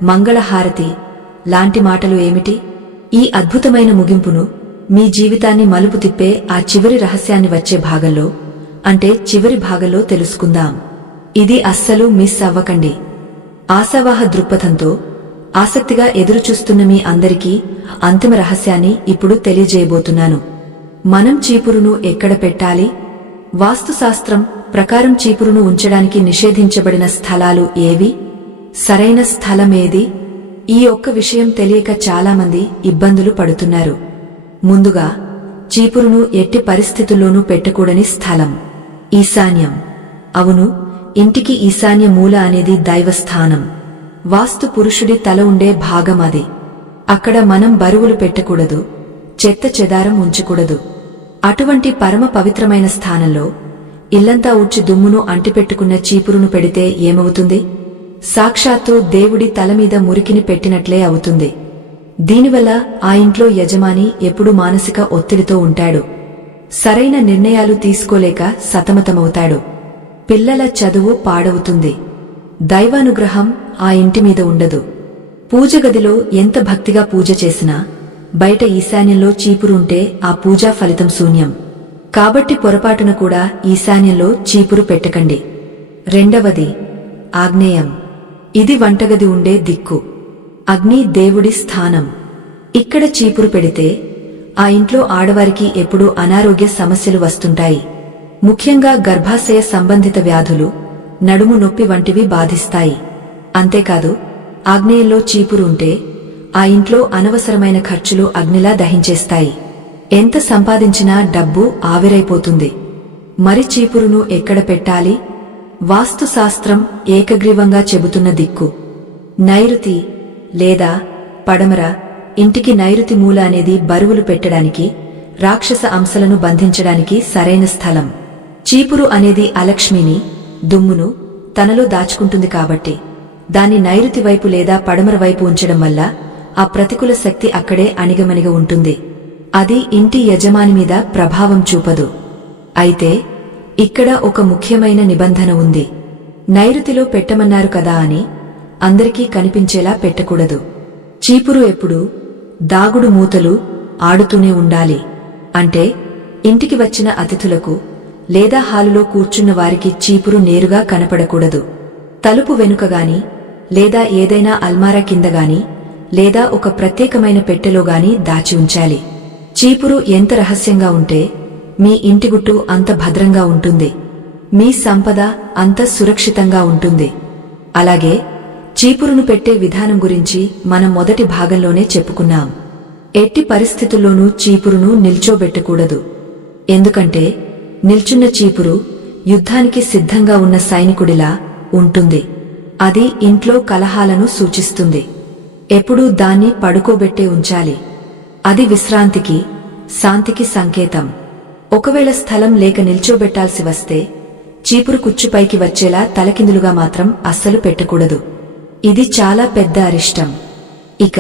మంగళహారతి లాంటి మాటలు ఏమిటి? ఈ అద్భుతమైన ముగింపును, మీ జీవితాన్ని మలుపు తిప్పే ఆ చివరి రహస్యాన్ని వచ్చే భాగంలో, అంటే చివరి భాగంలో తెలుసుకుందాం. ఇది అస్సలు మిస్ అవ్వకండి. ఆశావాహ దృక్పథంతో ఆసక్తిగా ఎదురుచూస్తున్న మీ అందరికీ అంతిమ రహస్యాన్ని ఇప్పుడు తెలియజేయబోతున్నాను. మనం చీపురును ఎక్కడ పెట్టాలి? వాస్తుశాస్త్రం ప్రకారం చీపురును ఉంచడానికి నిషేధించబడిన స్థలాలు ఏవి? సరైన స్థలమేది? ఈ ఒక్క విషయం తెలియక చాలామంది ఇబ్బందులు పడుతున్నారు. ముందుగా, చీపురును ఎట్టి పరిస్థితుల్లోనూ పెట్టకూడని స్థలం ఈశాన్యం. అవును, ఇంటికి ఈశాన్య మూల అనేది దైవస్థానం. వాస్తు పురుషుడి తల ఉండే భాగం అది. అక్కడ మనం బరువులు పెట్టకూడదు, చెత్త చెదారం ఉంచకూడదు. అటువంటి పరమ పవిత్రమైన స్థానంలో ఇల్లంతా ఊడ్చి దుమ్మును అంటిపెట్టుకున్న చీపురును పెడితే ఏమవుతుంది? సాక్షాత్తు దేవుడి తలమీద మురికిని పెట్టినట్లే అవుతుంది. దీనివల్ల ఆ ఇంట్లో యజమాని ఎప్పుడూ మానసిక ఒత్తిడితో ఉంటాడు. సరైన నిర్ణయాలు తీసుకోలేక సతమతమవుతాడు. పిల్లల చదువు పాడవుతుంది. దైవానుగ్రహం ఆ ఇంటి మీద ఉండదు. పూజగదిలో ఎంత భక్తిగా పూజ చేసినా బయట ఈశాన్యంలో చీపురు ఉంటే ఆ పూజా ఫలితం శూన్యం. కాబట్టి పొరపాటున కూడా ఈశాన్యంలో చీపురు పెట్టకండి. రెండవది, ఆగ్నేయం. ఇది వంటగది ఉండే దిక్కు. అగ్ని దేవుడి స్థానం. ఇక్కడ చీపురు పెడితే ఆ ఇంట్లో ఆడవారికి ఎప్పుడూ అనారోగ్య సమస్యలు వస్తుంటాయి. ముఖ్యంగా గర్భాశయ సంబంధిత వ్యాధులు, నడుము నొప్పి వంటివి బాధిస్తాయి. అంతేకాదు, ఆగ్నేయంలో చీపురు ఉంటే ఆ ఇంట్లో అనవసరమైన ఖర్చులు అగ్నిలా దహించేస్తాయి. ఎంత సంపాదించినా డబ్బు ఆవిరైపోతుంది. మరి చీపురును ఎక్కడ పెట్టాలి? వాస్తుశాస్త్రం ఏకగ్రీవంగా చెబుతున్న దిక్కు నైరుతి లేదా పడమర. ఇంటికి నైరుతి మూల అనేది బరువులు పెట్టడానికి, రాక్షస అంశలను బంధించడానికి సరైన స్థలం. చీపురు అనేది అలక్ష్మిని, దుమ్మును తనలో దాచుకుంటుంది. కాబట్టి దాన్ని నైరుతి వైపు లేదా పడమర వైపు ఉంచడం వల్ల ఆ ప్రతికూల శక్తి అక్కడే అణిగమణిగ ఉంటుంది. అది ఇంటి యజమాని మీద ప్రభావం చూపదు. అయితే ఇక్కడ ఒక ముఖ్యమైన నిబంధన ఉంది. నైరుతిలో పెట్టమన్నారు కదా అని అందరికీ కనిపించేలా పెట్టకూడదు. చీపురు ఎప్పుడూ దాగుడు మూతలు ఆడుతూనే ఉండాలి. అంటే ఇంటికి వచ్చిన అతిథులకు లేదా హాలులో కూర్చున్న వారికి చీపురు నేరుగా కనపడకూడదు. తలుపు వెనుకగాని, లేదా ఏదైనా అల్మారా కిందగాని, లేదా ఒక ప్రత్యేకమైన పెట్టెలోగాని దాచి ఉంచాలి. చీపురు ఎంత రహస్యంగా ఉంటే మీ ఇంటి గుట్టు అంత భద్రంగా ఉంటుంది. మీ సంపద అంత సురక్షితంగా ఉంటుంది. అలాగే చీపురును పెట్టే విధానం గురించి మనం మొదటి భాగంలోనే చెప్పుకున్నాం. ఎట్టి పరిస్థితుల్లోనూ చీపురును నిల్చోబెట్టకూడదు. ఎందుకంటే నిల్చున్న చీపురు యుద్ధానికి సిద్ధంగా ఉన్న సైనికుడిలా ఉంటుంది. అది ఇంట్లో కలహాలను సూచిస్తుంది. ఎప్పుడూ దాన్ని పడుకోబెట్టే ఉంచాలి. అది విశ్రాంతికి, శాంతికి సంకేతం. ఒకవేళ స్థలం లేక నిల్చోబెట్టాల్సి వస్తే చీపురు కుచ్చుపైకి వచ్చేలా తలకిందులుగా మాత్రం అస్సలు పెట్టకూడదు. ఇది చాలా పెద్ద అరిష్టం. ఇక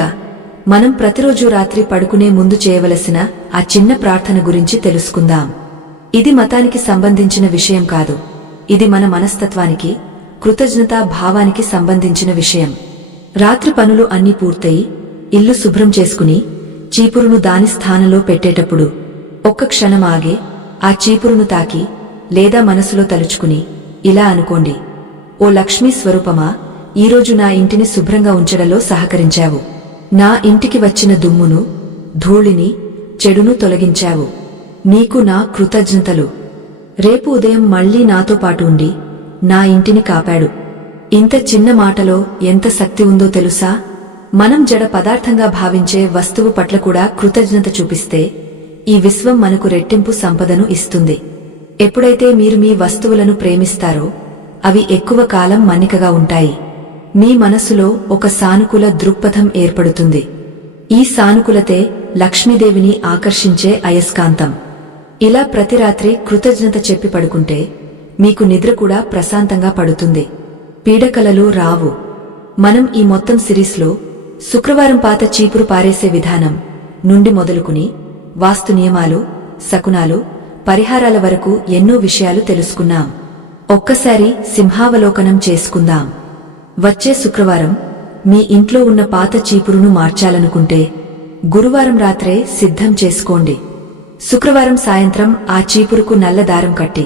మనం ప్రతిరోజు రాత్రి పడుకునే ముందు చేయవలసిన ఆ చిన్న ప్రార్థన గురించి తెలుసుకుందాం. ఇది మతానికి సంబంధించిన విషయం కాదు. ఇది మన మనస్తత్వానికి, కృతజ్ఞతా భావానికి సంబంధించిన విషయం. రాత్రి పనులు అన్నీ పూర్తయి ఇల్లు శుభ్రం చేసుకుని చీపురును దాని స్థానంలో పెట్టేటప్పుడు ఒక్క క్షణం ఆగే ఆ చీపురును తాకి లేదా మనసులో తలుచుకుని ఇలా అనుకోండి: ఓ లక్ష్మీ స్వరూపమా, ఈరోజు నా ఇంటిని శుభ్రంగా ఉంచడంలో సహకరించావు. నా ఇంటికి వచ్చిన దుమ్మును, ధూళిని, చెడును తొలగించావు. నీకు నా కృతజ్ఞతలు. రేపు ఉదయం మళ్లీ నాతో పాటు ఉండి నా ఇంటిని కాపాడు. ఇంత చిన్న మాటలో ఎంత శక్తి ఉందో తెలుసా? మనం జడ పదార్థంగా భావించే వస్తువు పట్ల కూడా కృతజ్ఞత చూపిస్తే ఈ విశ్వం మనకు రెట్టింపు సంపదను ఇస్తుంది. ఎప్పుడైతే మీరు మీ వస్తువులను ప్రేమిస్తారో అవి ఎక్కువ కాలం మన్నికగా ఉంటాయి. మీ మనసులో ఒక సానుకూల దృక్పథం ఏర్పడుతుంది. ఈ సానుకూలతే లక్ష్మీదేవిని ఆకర్షించే అయస్కాంతం. ఇలా ప్రతి రాత్రి కృతజ్ఞత చెప్పి పడుకుంటే మీకు నిద్ర కూడా ప్రశాంతంగా పడుతుంది. పీడకలలు రావు. మనం ఈ మొత్తం సిరీస్లో శుక్రవారం పాత చీపురు పారేసే విధానం నుండి మొదలుకుని వాస్తు నియమాలు, శకునాలు, పరిహారాల వరకు ఎన్నో విషయాలు తెలుసుకున్నాం. ఒక్కసారి సింహావలోకనం చేసుకుందాం. వచ్చే శుక్రవారం మీ ఇంట్లో ఉన్న పాత చీపురును మార్చాలనుకుంటే గురువారం రాత్రే సిద్ధం చేసుకోండి. శుక్రవారం సాయంత్రం ఆ చీపురుకు నల్ల దారం కట్టి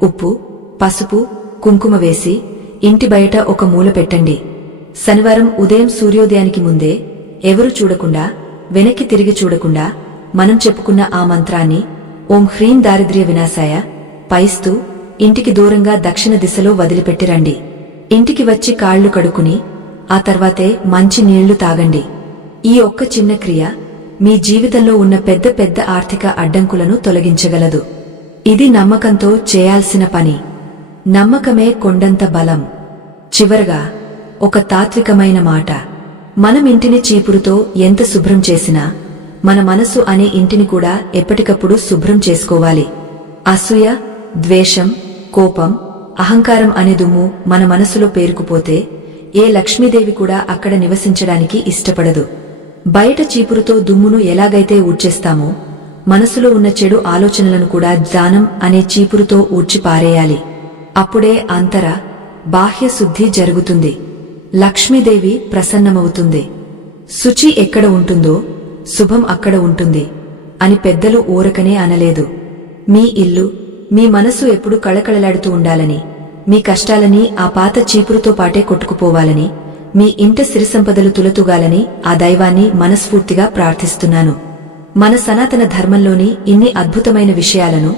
ఉప్పు, పసుపు, కుంకుమ వేసి ఇంటి బయట ఒక మూల పెట్టండి. శనివారం ఉదయం సూర్యోదయానికి ముందే ఎవరు చూడకుండా, వెనక్కి తిరిగి చూడకుండా మనం చెప్పుకున్న ఆ మంత్రాన్ని ఓం హ్రీం దారిద్ర్య వినాశాయ పైస్తూ ఇంటికి దూరంగా దక్షిణ దిశలో వదిలిపెట్టిరండి. ఇంటికి వచ్చి కాళ్లు కడుక్కుని ఆ తర్వాతే మంచి నీళ్లు తాగండి. ఈ ఒక్క చిన్న క్రియ మీ జీవితంలో ఉన్న పెద్ద పెద్ద ఆర్థిక అడ్డంకులను తొలగించగలదు. ఇది నమ్మకంతో చేయాల్సిన పని. నమ్మకమే కొండంత బలం. చివరగా ఒక తాత్వికమైన మాట: మనం ఇంటిని చీపురుతో ఎంత శుభ్రం చేసినా మన మనసు అనే ఇంటిని కూడా ఎప్పటికప్పుడు శుభ్రం చేసుకోవాలి. అసూయ, ద్వేషం, కోపం, అహంకారం అనే దుమ్ము మన మనసులో పేరుకుపోతే ఏ లక్ష్మీదేవి కూడా అక్కడ నివసించడానికి ఇష్టపడదు. బయట చీపురుతో దుమ్మును ఎలాగైతే ఊడ్చేస్తామో మనసులో ఉన్న చెడు ఆలోచనలను కూడా జ్ఞానం అనే చీపురుతో ఊడ్చి పారేయాలి. అప్పుడే అంతర, బాహ్య శుద్ధి జరుగుతుంది. లక్ష్మీదేవి ప్రసన్నమవుతుంది. శుచి ఎక్కడ ఉంటుందో శుభం అక్కడ ఉంటుంది అని పెద్దలు ఊరకనే అనలేదు. మీ ఇల్లు, మీ మనసు ఎప్పుడు కళకళలాడుతూ ఉండాలని, మీ కష్టాలని ఆ పాత చీపురుతో పాటే కొట్టుకుపోవాలని, మీ ఇంట సిరిసంపదలు తులతూగాలని ఆ దైవాన్ని మనస్ఫూర్తిగా ప్రార్థిస్తున్నాను. మన సనాతన ధర్మంలోని ఇన్ని అద్భుతమైన విషయాలను,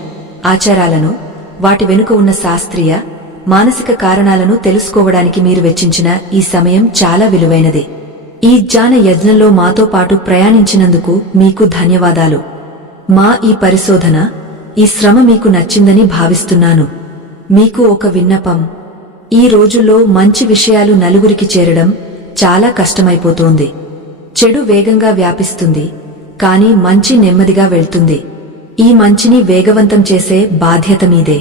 ఆచారాలను, వాటి వెనుక ఉన్న శాస్త్రీయ, మానసిక కారణాలను తెలుసుకోవడానికి మీరు వెచ్చించిన ఈ సమయం చాలా విలువైనది. ఈ జ్ఞాన యజ్ఞంలో మాతో పాటు ప్రయాణించినందుకు మీకు ధన్యవాదాలు. మా ఈ పరిశోధన, ఈ శ్రమ మీకు నచ్చిందని భావిస్తున్నాను. మీకు ఒక విన్నపం: ఈ రోజుల్లో మంచి విషయాలు నలుగురికి చేరడం చాలా కష్టమైపోతోంది. చెడు వేగంగా వ్యాపిస్తుంది, కానీ మంచి నెమ్మదిగా వెళ్తుంది. ఈ మంచిని వేగవంతం చేసే బాధ్యత మీదే.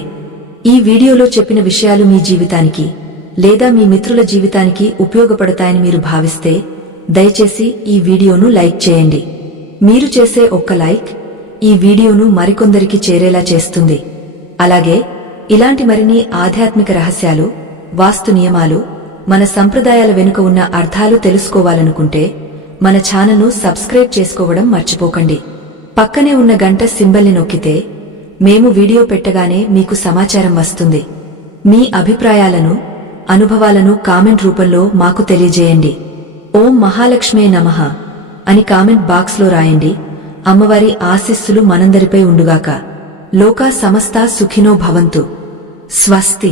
ఈ వీడియోలో చెప్పిన విషయాలు మీ జీవితానికి లేదా మీ మిత్రుల జీవితానికి ఉపయోగపడతాయని మీరు భావిస్తే దయచేసి ఈ వీడియోను లైక్ చేయండి. మీరు చేసే ఒక్క లైక్ ఈ వీడియోను మరికొందరికి చేరేలా చేస్తుంది. అలాగే ఇలాంటి మరిన్ని ఆధ్యాత్మిక రహస్యాలు, వాస్తు నియమాలు, మన సంప్రదాయాల వెనుక ఉన్న అర్థాలు తెలుసుకోవాలనుకుంటే మన ఛానల్ను సబ్స్క్రైబ్ చేసుకోవడం మర్చిపోకండి. పక్కనే ఉన్న గంట సింబల్ని నొక్కితే మేము వీడియో పెట్టగానే మీకు సమాచారం వస్తుంది. మీ అభిప్రాయాలను, అనుభవాలను కామెంట్ రూపంలో మాకు తెలియజేయండి. ఓం మహాలక్ష్మే నమః అని కామెంట్ బాక్స్లో రాయండి. అమ్మవారి ఆశీస్సులు మనందరిపై ఉండుగాక. లోకా సమస్తా సుఖినో భవంతు. స్వస్తి.